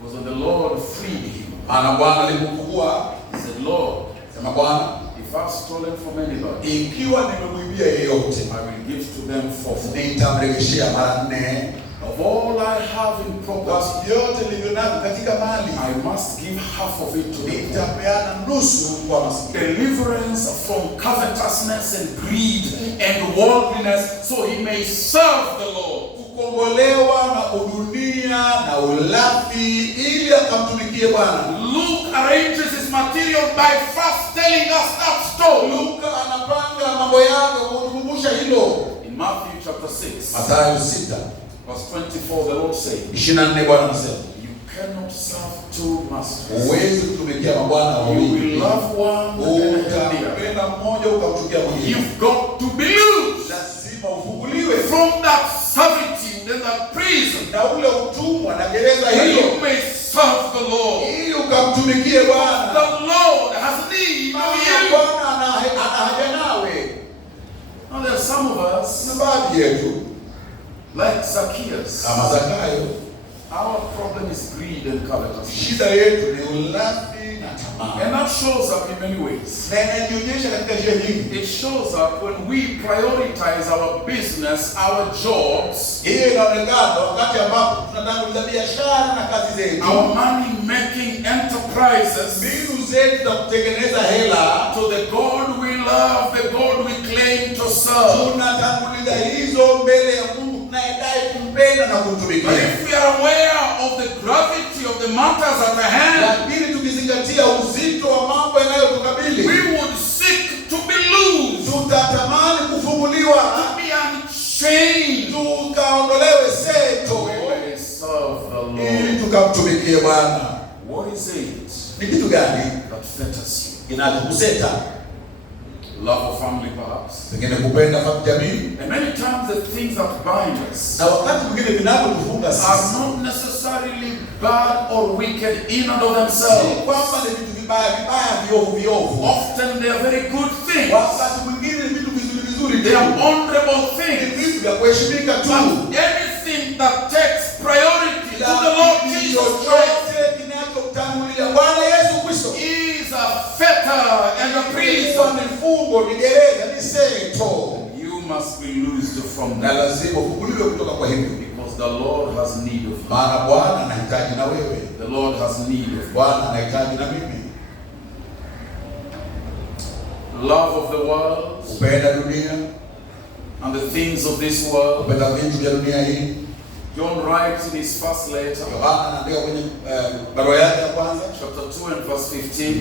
Because when the Lord freed him, Maana Bwana alimfungua. he said, Lord, Sema Bwana, if I've stolen from anybody, ikiwa nimemwibia yeyote, I will give to them fourfold. nitamrejeshea mara 4. Of all I have in property, Yote nilivyo navyo katika mali, I must give half of it to the poor. nitapeana nusu kwa maskini. Deliverance from covetousness and greed and worldliness, so he may serve the Lord. Kukombolewa na udunia na ulafi ili akamtumikie Bwana. Luke arranges his material by first telling us that story. Luka anapanga mambo yake kutukumbusha hilo. In In Matthew chapter 6, Mathayo 6 verse 24, the Lord said, 24 Bwana anasema, you cannot serve two masters. huwezi kutumikia mabwana You wawili. will love one and hate the other. Utampenda mmoja ukamchukia mwingine. You've got to be loose Lazima ufunguliwe from that servitude and that prison, na ule utumwa na gereza that hilo, you may serve the Lord. ili ukamtumikie Bwana. The Lord has need of you. Bwana ana haja nawe. Now there are some of us, Na baadhi yetu like Zacchaeus, kama Zakayo, our problem is greed and covetousness. shida yetu ni ulafi na tamaa. And that shows up in many ways. Na inajionyesha katika njia nyingi. It shows up when we prioritize our business, our jobs, Hiyo inaonekana wakati ambapo tunatanguliza biashara na kazi zetu, our money-making enterprises, mbinu zetu za kutengeneza hela, to the God we love, the God we claim to serve. tunatanguliza hizo mbele ya Mungu tunayedai kumpenda na kumtumikia. But if we are aware of the gravity of the matters at the hand, Lakini tukizingatia uzito wa mambo yanayotukabili, we would seek to be loose, tutatamani kufunguliwa, to be unchained, tukaondolewe seto, we may serve the ili Lord. tukamtumikie Bwana. What is it Ni kitu gani that fetters you? kinachokuseta? Love of family, perhaps. Pengine kupenda jamii, And many times the things that bind us na wakati mwingine vinavyotufunga are sisi not necessarily bad or wicked in and of si themselves. kwamba ni vitu vibaya viovu. Often they are very good things. Wakati mwingine ni vitu vizuri They are tu, honorable ni things. vitu vya kuheshimika tu. But anything that takes priority to the Lord Jesus Christ Chochote kinachomtangulia Bwana Yesu Kristo is a fetter and a prison. ni fungo, ni gereza, ni seto, You must be loosed from na that lazima ufunguliwe kutoka kwa hivyo, because the Lord has need of you. maana Bwana anahitaji na wewe, The Lord has need of you. Bwana anahitaji na mimi. Love of the world Kupenda dunia, and the things of this world. kupenda vitu vya dunia hii. John writes in his first letter, Yohana anaandika kwenye barua yake ya kwanza chapter 2 and verse 15,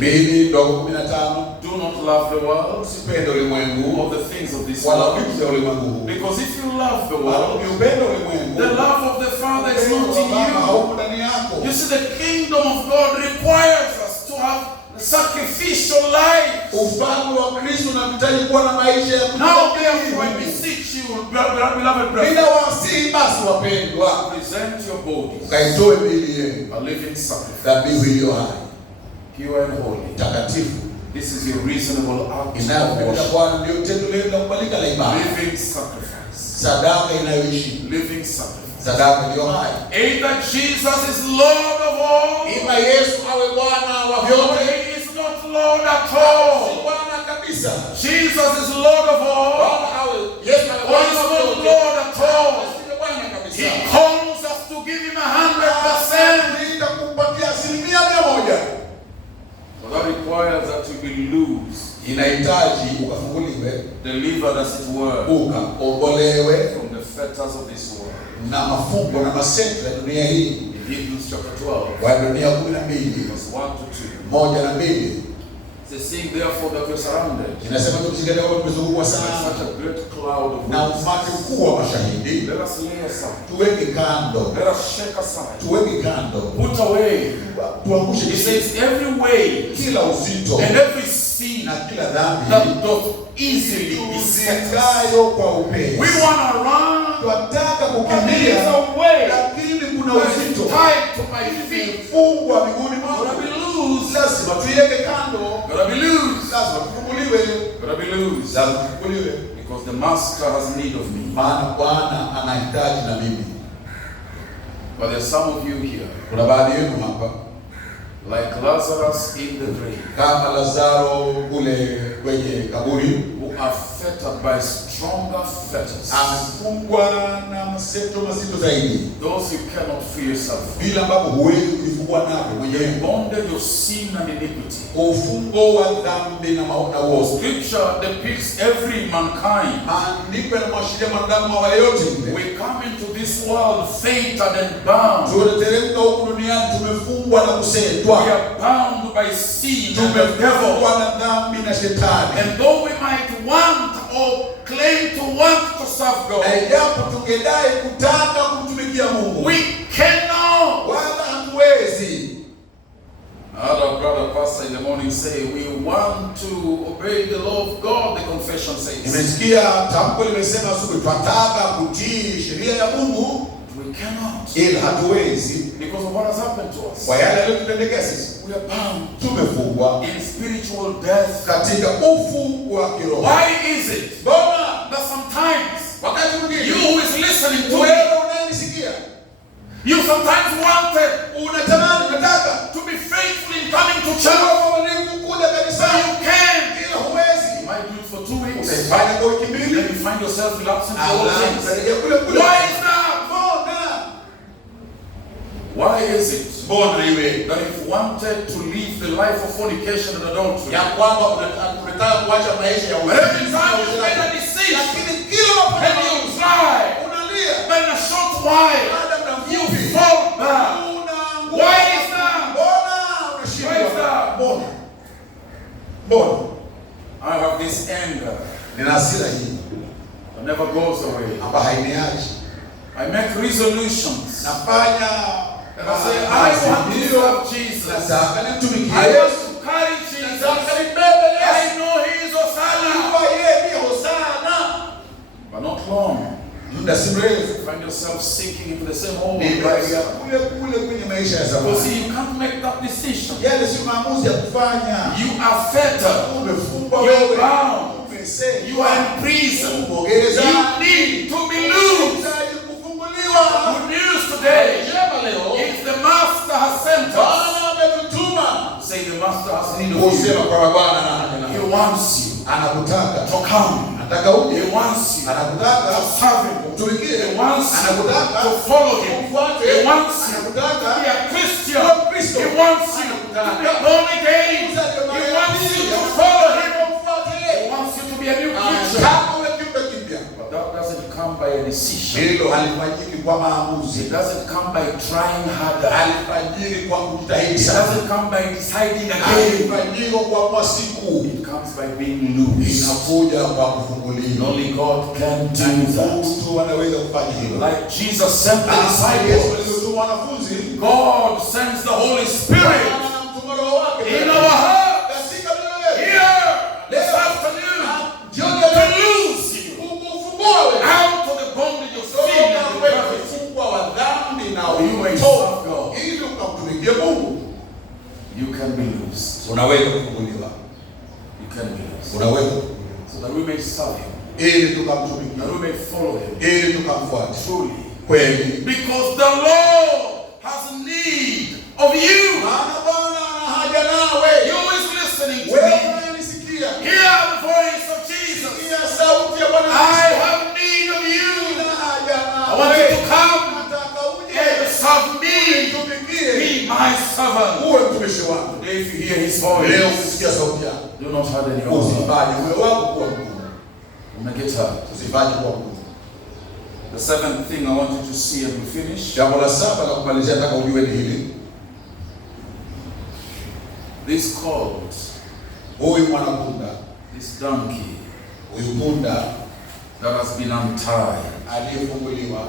2:15, do not love the world usipende ulimwengu or the things of this wala world. vitu vya ulimwengu huu. Because if you love the Wala world, ukiupenda ulimwengu, the love of the Father is upendo not wa in Baba you. hauko ndani yako. You see, the kingdom of God requires us to have sacrificial life. Ufalme wa Kristo unahitaji kuwa na maisha ya Now, therefore, I kujitolea. beseech you, beloved brethren, Ninawasihi basi wapendwa, present your bodies ukaitoe miili yenu a living sacrifice, dhabihu iliyo hai, pure and holy. takatifu, This is your reasonable act of inayopenda worship. Bwana, ndio tendo lenu la kubalika la ibada, Living sacrifice. sadaka inayoishi, Living sacrifice. sadaka iliyo hai. Either Jesus is Lord of all, Ima Yesu awe Bwana wa or vyote, he is not Lord at si all. Bwana kabisa. Jesus is Lord of all, Bwana awe Yesu awe or Bwana is wa not vyote, Lord at all. si Bwana kabisa. He calls us to give him 100%. Nitakupatia 100%. But that requires that you be loose, Inahitaji ukafunguliwe, delivered as it were, ukaokolewe from the fetters of this world. na mafungo na maseto ya dunia hii. In Hebrews chapter 12, Waebrania 12 verse 1 to 2. 1 na 2 It says, seeing therefore that we're surrounded inasema tukizingatia kwamba tumezungukwa by sana such a great cloud of na umati witnesses, mkuu wa mashahidi, let us lay aside, tuweke kando, let us shake aside, tuweke kando, put away. tuangushe He chini says, every weight kila uzito and every sin na kila dhambi that doth easily beset us. tuzingayo kwa upesi. We want to run, Tunataka but there kukimbia, is a way lakini kuna that is uzito tied to my feet. fungwa miguuni Gotta mwangu. be loose. Lazima tuiweke kando, Gotta be loose. lazima tufunguliwe, Gotta be loose. lazima tufunguliwe, Because the master has need of me. maana Bwana anahitaji na mimi. But there's some of you here, Kuna baadhi yenu hapa like Lazarus in the grave, kama Lazaro kule kwenye kaburi, who are fettered by stronger fetters. amefungwa na maseto mazito zaidi, Those you cannot free yourself from. bila ambapo huwezi kujifungua navyo mwenyewe, Bondage of sin and iniquity. ufungo wa dhambi na uovu. Scripture depicts every mankind. Maandiko yanamwashiria mwanadamu wa yote yule. We come into this world fainted and bound. Tunateremka huku duniani tumefungwa na kusetwa, We are bound by sin and the devil. tumefungwa na dhambi na shetani. And though we might want or claim to want to serve God, na ijapo tungedai kutaka kumtumikia Mungu, we cannot. wala hatuwezi. I heard our brother pastor in the morning say, we want to obey the law of God, the confession says. Nimesikia tamko limesema asubuhi tunataka kutii sheria ya Mungu, We cannot. ila hatuwezi Because of what has happened to us. kwa yale yaliyotutendekea sisi. We are bound Tumefungwa in spiritual death. katika ufu wa kiroho. Why is it Mbona that sometimes wakati mwingine you who is listening to me, wewe unayenisikia you sometimes wanted unatamani, unataka to be faithful in coming to church, kuwa mwaminifu kuja but kanisani, you can't. ila huwezi. You might do it for 2 weeks, Utaifanya kwa wiki then mbili, you find yourself relapsing to au all things. utarejea kule kule. Why is that? Mbona? Why is it Mbona iwe that if you wanted to live the life of fornication and adultery, ya kwamba unataka kuacha maisha ya but every time you make a decision, lakini kila and wakati you try, unalia, but in a short while, baada ya muda you mfupi fall back. unaanguka. Why is that? Mbona Why is unashindwa? that? Mbona? Mbona? I have this anger Nina hasira hii that never goes away. ambayo hainiachi. I make resolutions. Nafanya And I say, I want to serve Jesus. nataka nimtumikie I want Yesu. to carry Jesus. Nataka nibebe I Yesu. know He is Hosanna. Kwa yeye ni Hosana. But not long. Muda si mrefu Find yourself sinking into the same old nibaia life. kule kule kwenye maisha ya You zamani. see, you can't make that decision. Yale si maamuzi ya kufanya. You are fettered. Umefungwa You are wewe. bound. Umesengwa. You are in prison. Umegeza. You need to be loose. Unahitaji kufunguliwa. Good news today Njema leo. is the Master has sent us. Bwana ametutuma. Say the Master has need of Kusema you. kwa Bwana He wants you anakutaka. to come. Anataka uje. He wants you Anakutaka. to serve Him. Mtumikie. He wants you Anakutaka. to follow Him. Umfuate. He wants you to Anakutaka. be a Christian. Kuwa Mkristo. He wants you to be born again. He wants you to follow Him. He wants you to be a new creature. Anataka uwe kiumbe kipya. But that doesn't come by a decision. Hilo halifanyiki kwa maamuzi. It doesn't come by trying harder. Halifanyiki kwa kujitahidi It sana. doesn't come by deciding again. Halifanyiki kwa siku. It comes by being loose. Inakuja kwa And kufunguliwa. only God can do that. Mtu anaweza kufanya hilo. Like Jesus sent the Yesu disciples, alivyotuma wanafunzi, God sends the Holy Spirit Bwana anamtuma Roho wake in our hearts katika mioyo yetu. here this afternoon Jioni to ya leo, loose you kufungua wewe. out of the bondage of sin Toka and kwenye depravity. ufungwa wa dhambi na You may utovu. serve God. Ili ukamtumikie Mungu. You can be loosed. Unaweza kufunguliwa. You can be loosed. Unaweza kufunguliwa. So that we may serve Him. Ili tukamtumikie. That we may follow Him. Ili tukamfuate. Truly. Kweli. Because the Lord has need of you. Maana Bwana ana haja nawe. You is listening to Wewe me. unanisikia. Hear the voice of Jesus. Sikia sauti ya Bwana I Yesu. have need of you. Nina haja I nawe. want you to come Nataka uje. and serve me. Tumikie. Be my servant. Uwe mtumishi wangu. Today, if you hear His Leo voice, ukisikia sauti yake, do not harden your heart. usifanye moyo wako kuwa mgumu. Make it hard. Usifanye kuwa mgumu. The seventh thing I want you to see as we finish Jambo la saba la kumalizia nataka ujue ni hili. this colt, Huyu mwanapunda, this donkey huyu punda that has been untied, aliyefunguliwa,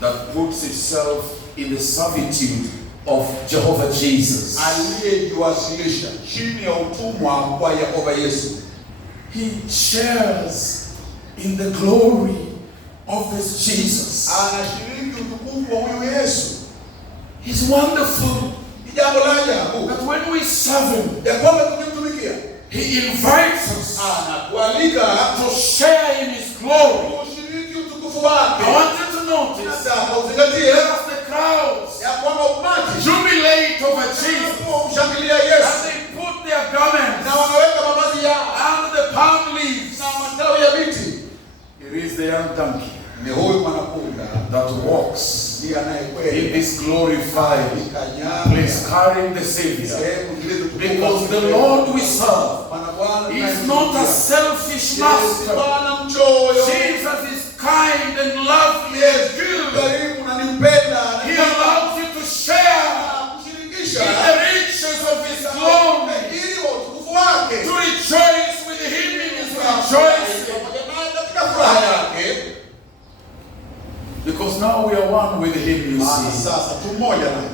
that puts itself in the servitude of Jehovah Jesus. aliyejiwasilisha chini ya utumwa kwa Yehova Yesu. He shares in the glory of this Jesus. Anashiriki utukufu wa huyu Yesu. He's wonderful Ni jambo la ajabu that when we serve Him, ya kwamba tukimtumikia, He invites us anatualika to share in His glory. kushiriki utukufu wake. I want you to notice Nataka uzingatie as the crowds ya kwamba umati jubilate over Jesus, umshangilia as Yesu they put their garments na wanaweka mavazi yao under the palm leaves. na matawi ya miti. It is the young donkey Ni huyu mwanapunda that walks ndiye in anayekwenda this glorified place carrying the Savior. sehemu zilizotukuka. Because the Lord we serve Maana Bwana is not a selfish master. Bwana mchoyo. Jesus is kind and lovely and Yesu good. karimu na nimpenda. He allows you to share Kushirikisha in the riches of His glory, ili utukufu wake. to rejoice with Him in His rejoicing. Now we are one with him, you Maana see. sasa tu mmoja naye.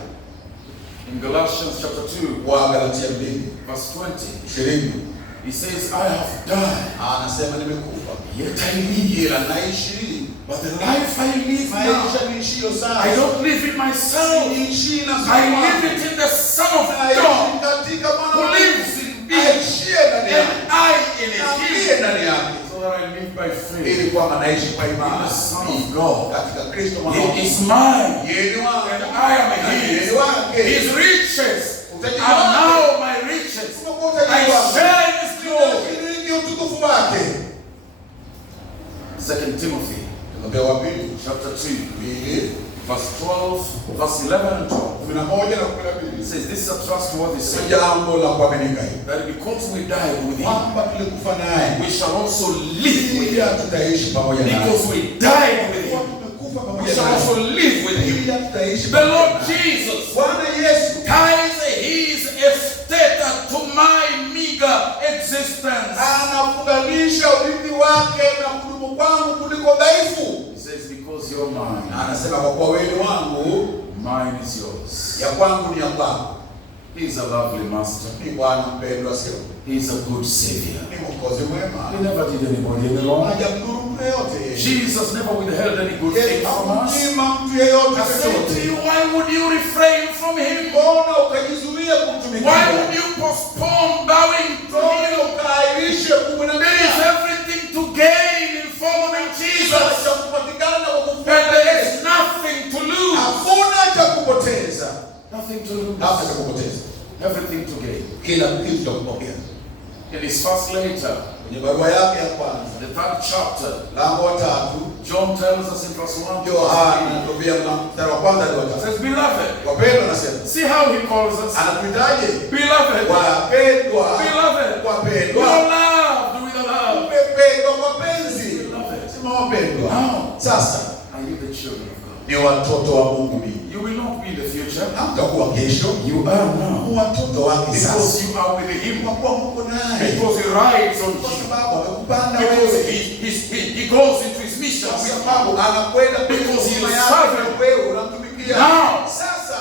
In Galatians chapter 2, Wagalatia 2, verse 20, 20. he says, I have died, Anasema nimekufa. yet I live. Ila naishi. But the life I live now, Maisha niishio sasa. I don't live it myself. Niishi na I live it in the Son of naishi God, katika who mwana lives in me, aishie ndani and yake. I in Na ndiye him. ndani yake. So that I live by faith. Ili kwamba naishi kwa In imani. the Son of God. Katika Kristo mwana wa He Mungu. is mine, Yeye ni wangu. and I am Yeye his. ni wake. His riches Utajiri are wake. now my riches. Umekuwa I utajiri wake. share in his glory. Ninashiriki utukufu wake. 2 Timothy Tunapewa pili. chapter 2, Pili. verse 12, verse 11 and 12. 11 na It 12. says, this is a trustworthy Sio saying, jambo la kuaminika hili. that because we died with him, Kwamba tulikufa naye. we shall also live with him. Pia tutaishi pamoja naye. Because we died with Kwa him, tumekufa we pamoja shall naye. also live with him. Pia tutaishi The pamoja Lord naye. Jesus Bwana Yesu ties his estate to my meager existence. anafunganisha urithi wake na kudumu kwangu kuliko dhaifu. He says, because you're mine, Anasema kwa kuwa wewe ni wangu, mine is yours. ya kwangu ni ya kwako. He's a lovely master. Ni Bwana mpendwa, sio? He's a good savior. Ni Mwokozi mwema. He never did anybody any wrong. Hajamdhuru mtu yeyote. Jesus never withheld any good thing Yesu from us. hakumnyima mtu yeyote I say to chochote. you, why would you refrain from him? Mbona ukajizuia kumtumikia? Why would you postpone bowing to Mbona him? ukaahirishe There is kumwinamia? everything to gain in following Jesus, Cha kupatikana kwa and kufuata there Yesu. is nothing to lose. Hakuna cha kupoteza. Nothing to lose. Hakuna cha kupoteza. Everything to gain. Kila kitu tutakupokea. In his first letter, Kwenye barua yake ya kwanza, the 3rd chapter, lango wa 3, John tells us in verse 1 to Yohana 3, anatuambia mstari wa kwanza hadi wa 3. says, Beloved, Wapendwa anasema. see how he calls us. Anatuitaje? Beloved, Wapendwa. beloved, you Wapendwa. are loved with a love. Umependwa kwa penzi. Beloved, Sema wapendwa. now Sasa are you the children of God? ni watoto wa Mungu mimi. You will not be in the future. Hamtakuwa kesho. You are now. Ni watoto wake Because sasa. you are with him. Kwa kuwa Mungu naye. Because he rides on Kwa you. sababu amekupanda Because wewe. he goes into his mission Kwa with you. sababu anakwenda Because he huduma is yake sovereign. na wewe unamtumikia. Now. Sasa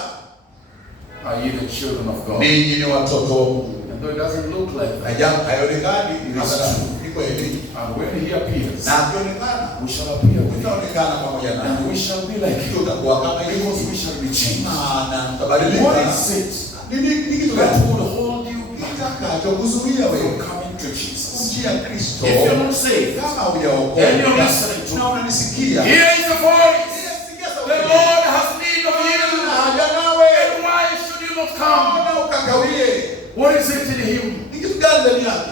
Are you the children of God? ninyi ni watoto wa Mungu. And though it doesn't look like that, Haionekani It is true. ni kweli. and when he appears, Na akionekana we shall appear with him. utaonekana pamoja And naye. we shall be like him. Tutakuwa kama Because hivi. we shall be changed. Maana tutabadilika. What is it Ni kitu that gani? would hold you back Kitakachokuzuia from wewe coming to Jesus? kumjia Kristo. If you're not saved, Kama hujaokoka and you're listening to na unanisikia. here is the voice. Sikia sauti. The Lord has need of you. Haja nawe. And why should you not come? Mbona ukakawie? What is it in him Ni kitu gani ndani yake?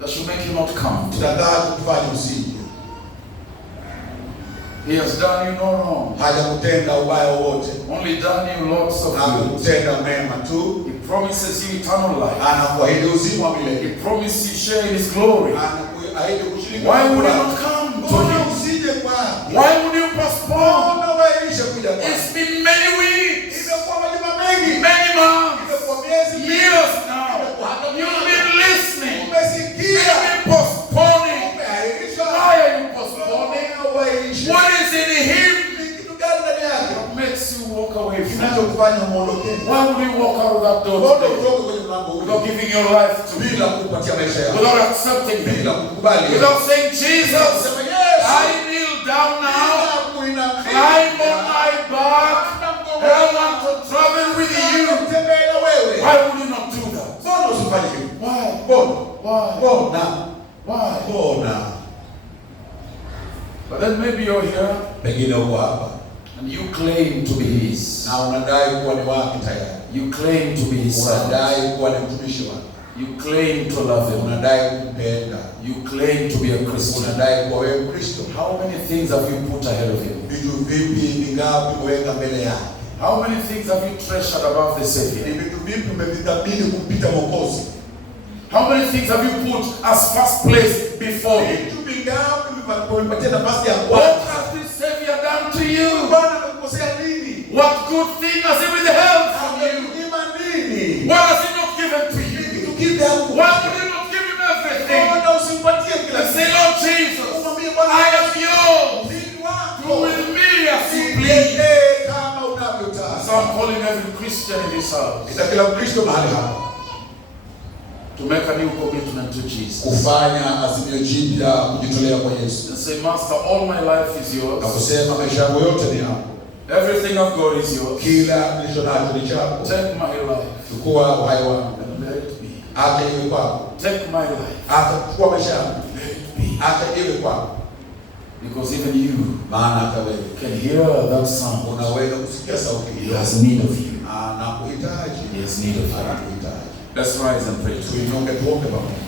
that should make you not come? Tutakaa kufanya usije. He has done you no wrong, Hajakutenda ubaya wowote. only done you lots of good. Hakutenda mema tu. He promises you eternal life. Anakuahidi uzima wa He milele. promises you share in his glory. Anakuahidi kushiriki. Why would you not come to Mbona him? usije kwake? Why would you postpone? Mbona wailishe kuja kwake? It's been many weeks, Imekuwa majuma mengi. many months, Imekuwa miezi mingi. years now. You've been listening. Umesikia. You've been postponing. Umeahirisha. Why are you postponing? Wailishe. What is in him Ni kitu gani ndani yake? that makes you walk away from him? Kinachokufanya muondoke. Why would you walk out of that door Mbona today utoke kwenye mlango without huu giving your life to him? bila kupatia maisha yako? Without accepting him? Bila kukubali. Without saying, Jesus, Sema Yesu. I kneel down now, Kuinamia. climb on my back, and I want to travel with you. Kutembea na wewe. Why would you not do that? Mbona usifanye hivyo? Why? Mbona? Why? Mbona? Why? Mbona? But then maybe you're here Pengine uko hapa and you claim to be his. na unadai kuwa ni wake tayari. You claim to be his son. Unadai kuwa ni mtumishi wake. You claim to love him. Unadai kumpenda. You claim to be a Christian. Unadai kuwa wewe Kristo. How many things have you put ahead of him? Vitu vipi vingapi umeweka mbele yake? How many things have you treasured above the Ni Savior? vitu vipi umevithamini kumpita Mwokozi? How many things have you put as first place before him? Vitu vingapi umepatia nafasi ya What kwanza? has this Savior done to you? Bwana amekukosea nini? What good thing has he withheld from you? Amekunyima nini? What has he not given to you? Kitu kipi hapo? Why would you not give him everything? Mbona usimpatie kila And say, kitu? Lord Jesus, Umwambie Bwana, I am yours. mimi Do wako. with me as you Liendee kama unavyotaka. So I'm calling every Christian in this house. Ita kila Mkristo mahali hapa To make a new commitment to Jesus. kufanya azimio jipya kujitolea kwa Yesu. And say, Master, all my life is yours. Na kusema maisha yangu yote ni yako. Everything I've got is yours. Kila nilicho nacho ni chako. Take my life. Chukua uhai wangu. And let it be. Acha iwe kwako. Take my life. Acha chukua maisha yangu. Let it be. Acha iwe kwako. Because even you Maana hata wewe can hear that sound. unaweza kusikia sauti He hiyo. has need of you. Anakuhitaji. He has need of you. Anakuhitaji. Let's rise and pray to him. Tuinuke tuombe pamoja.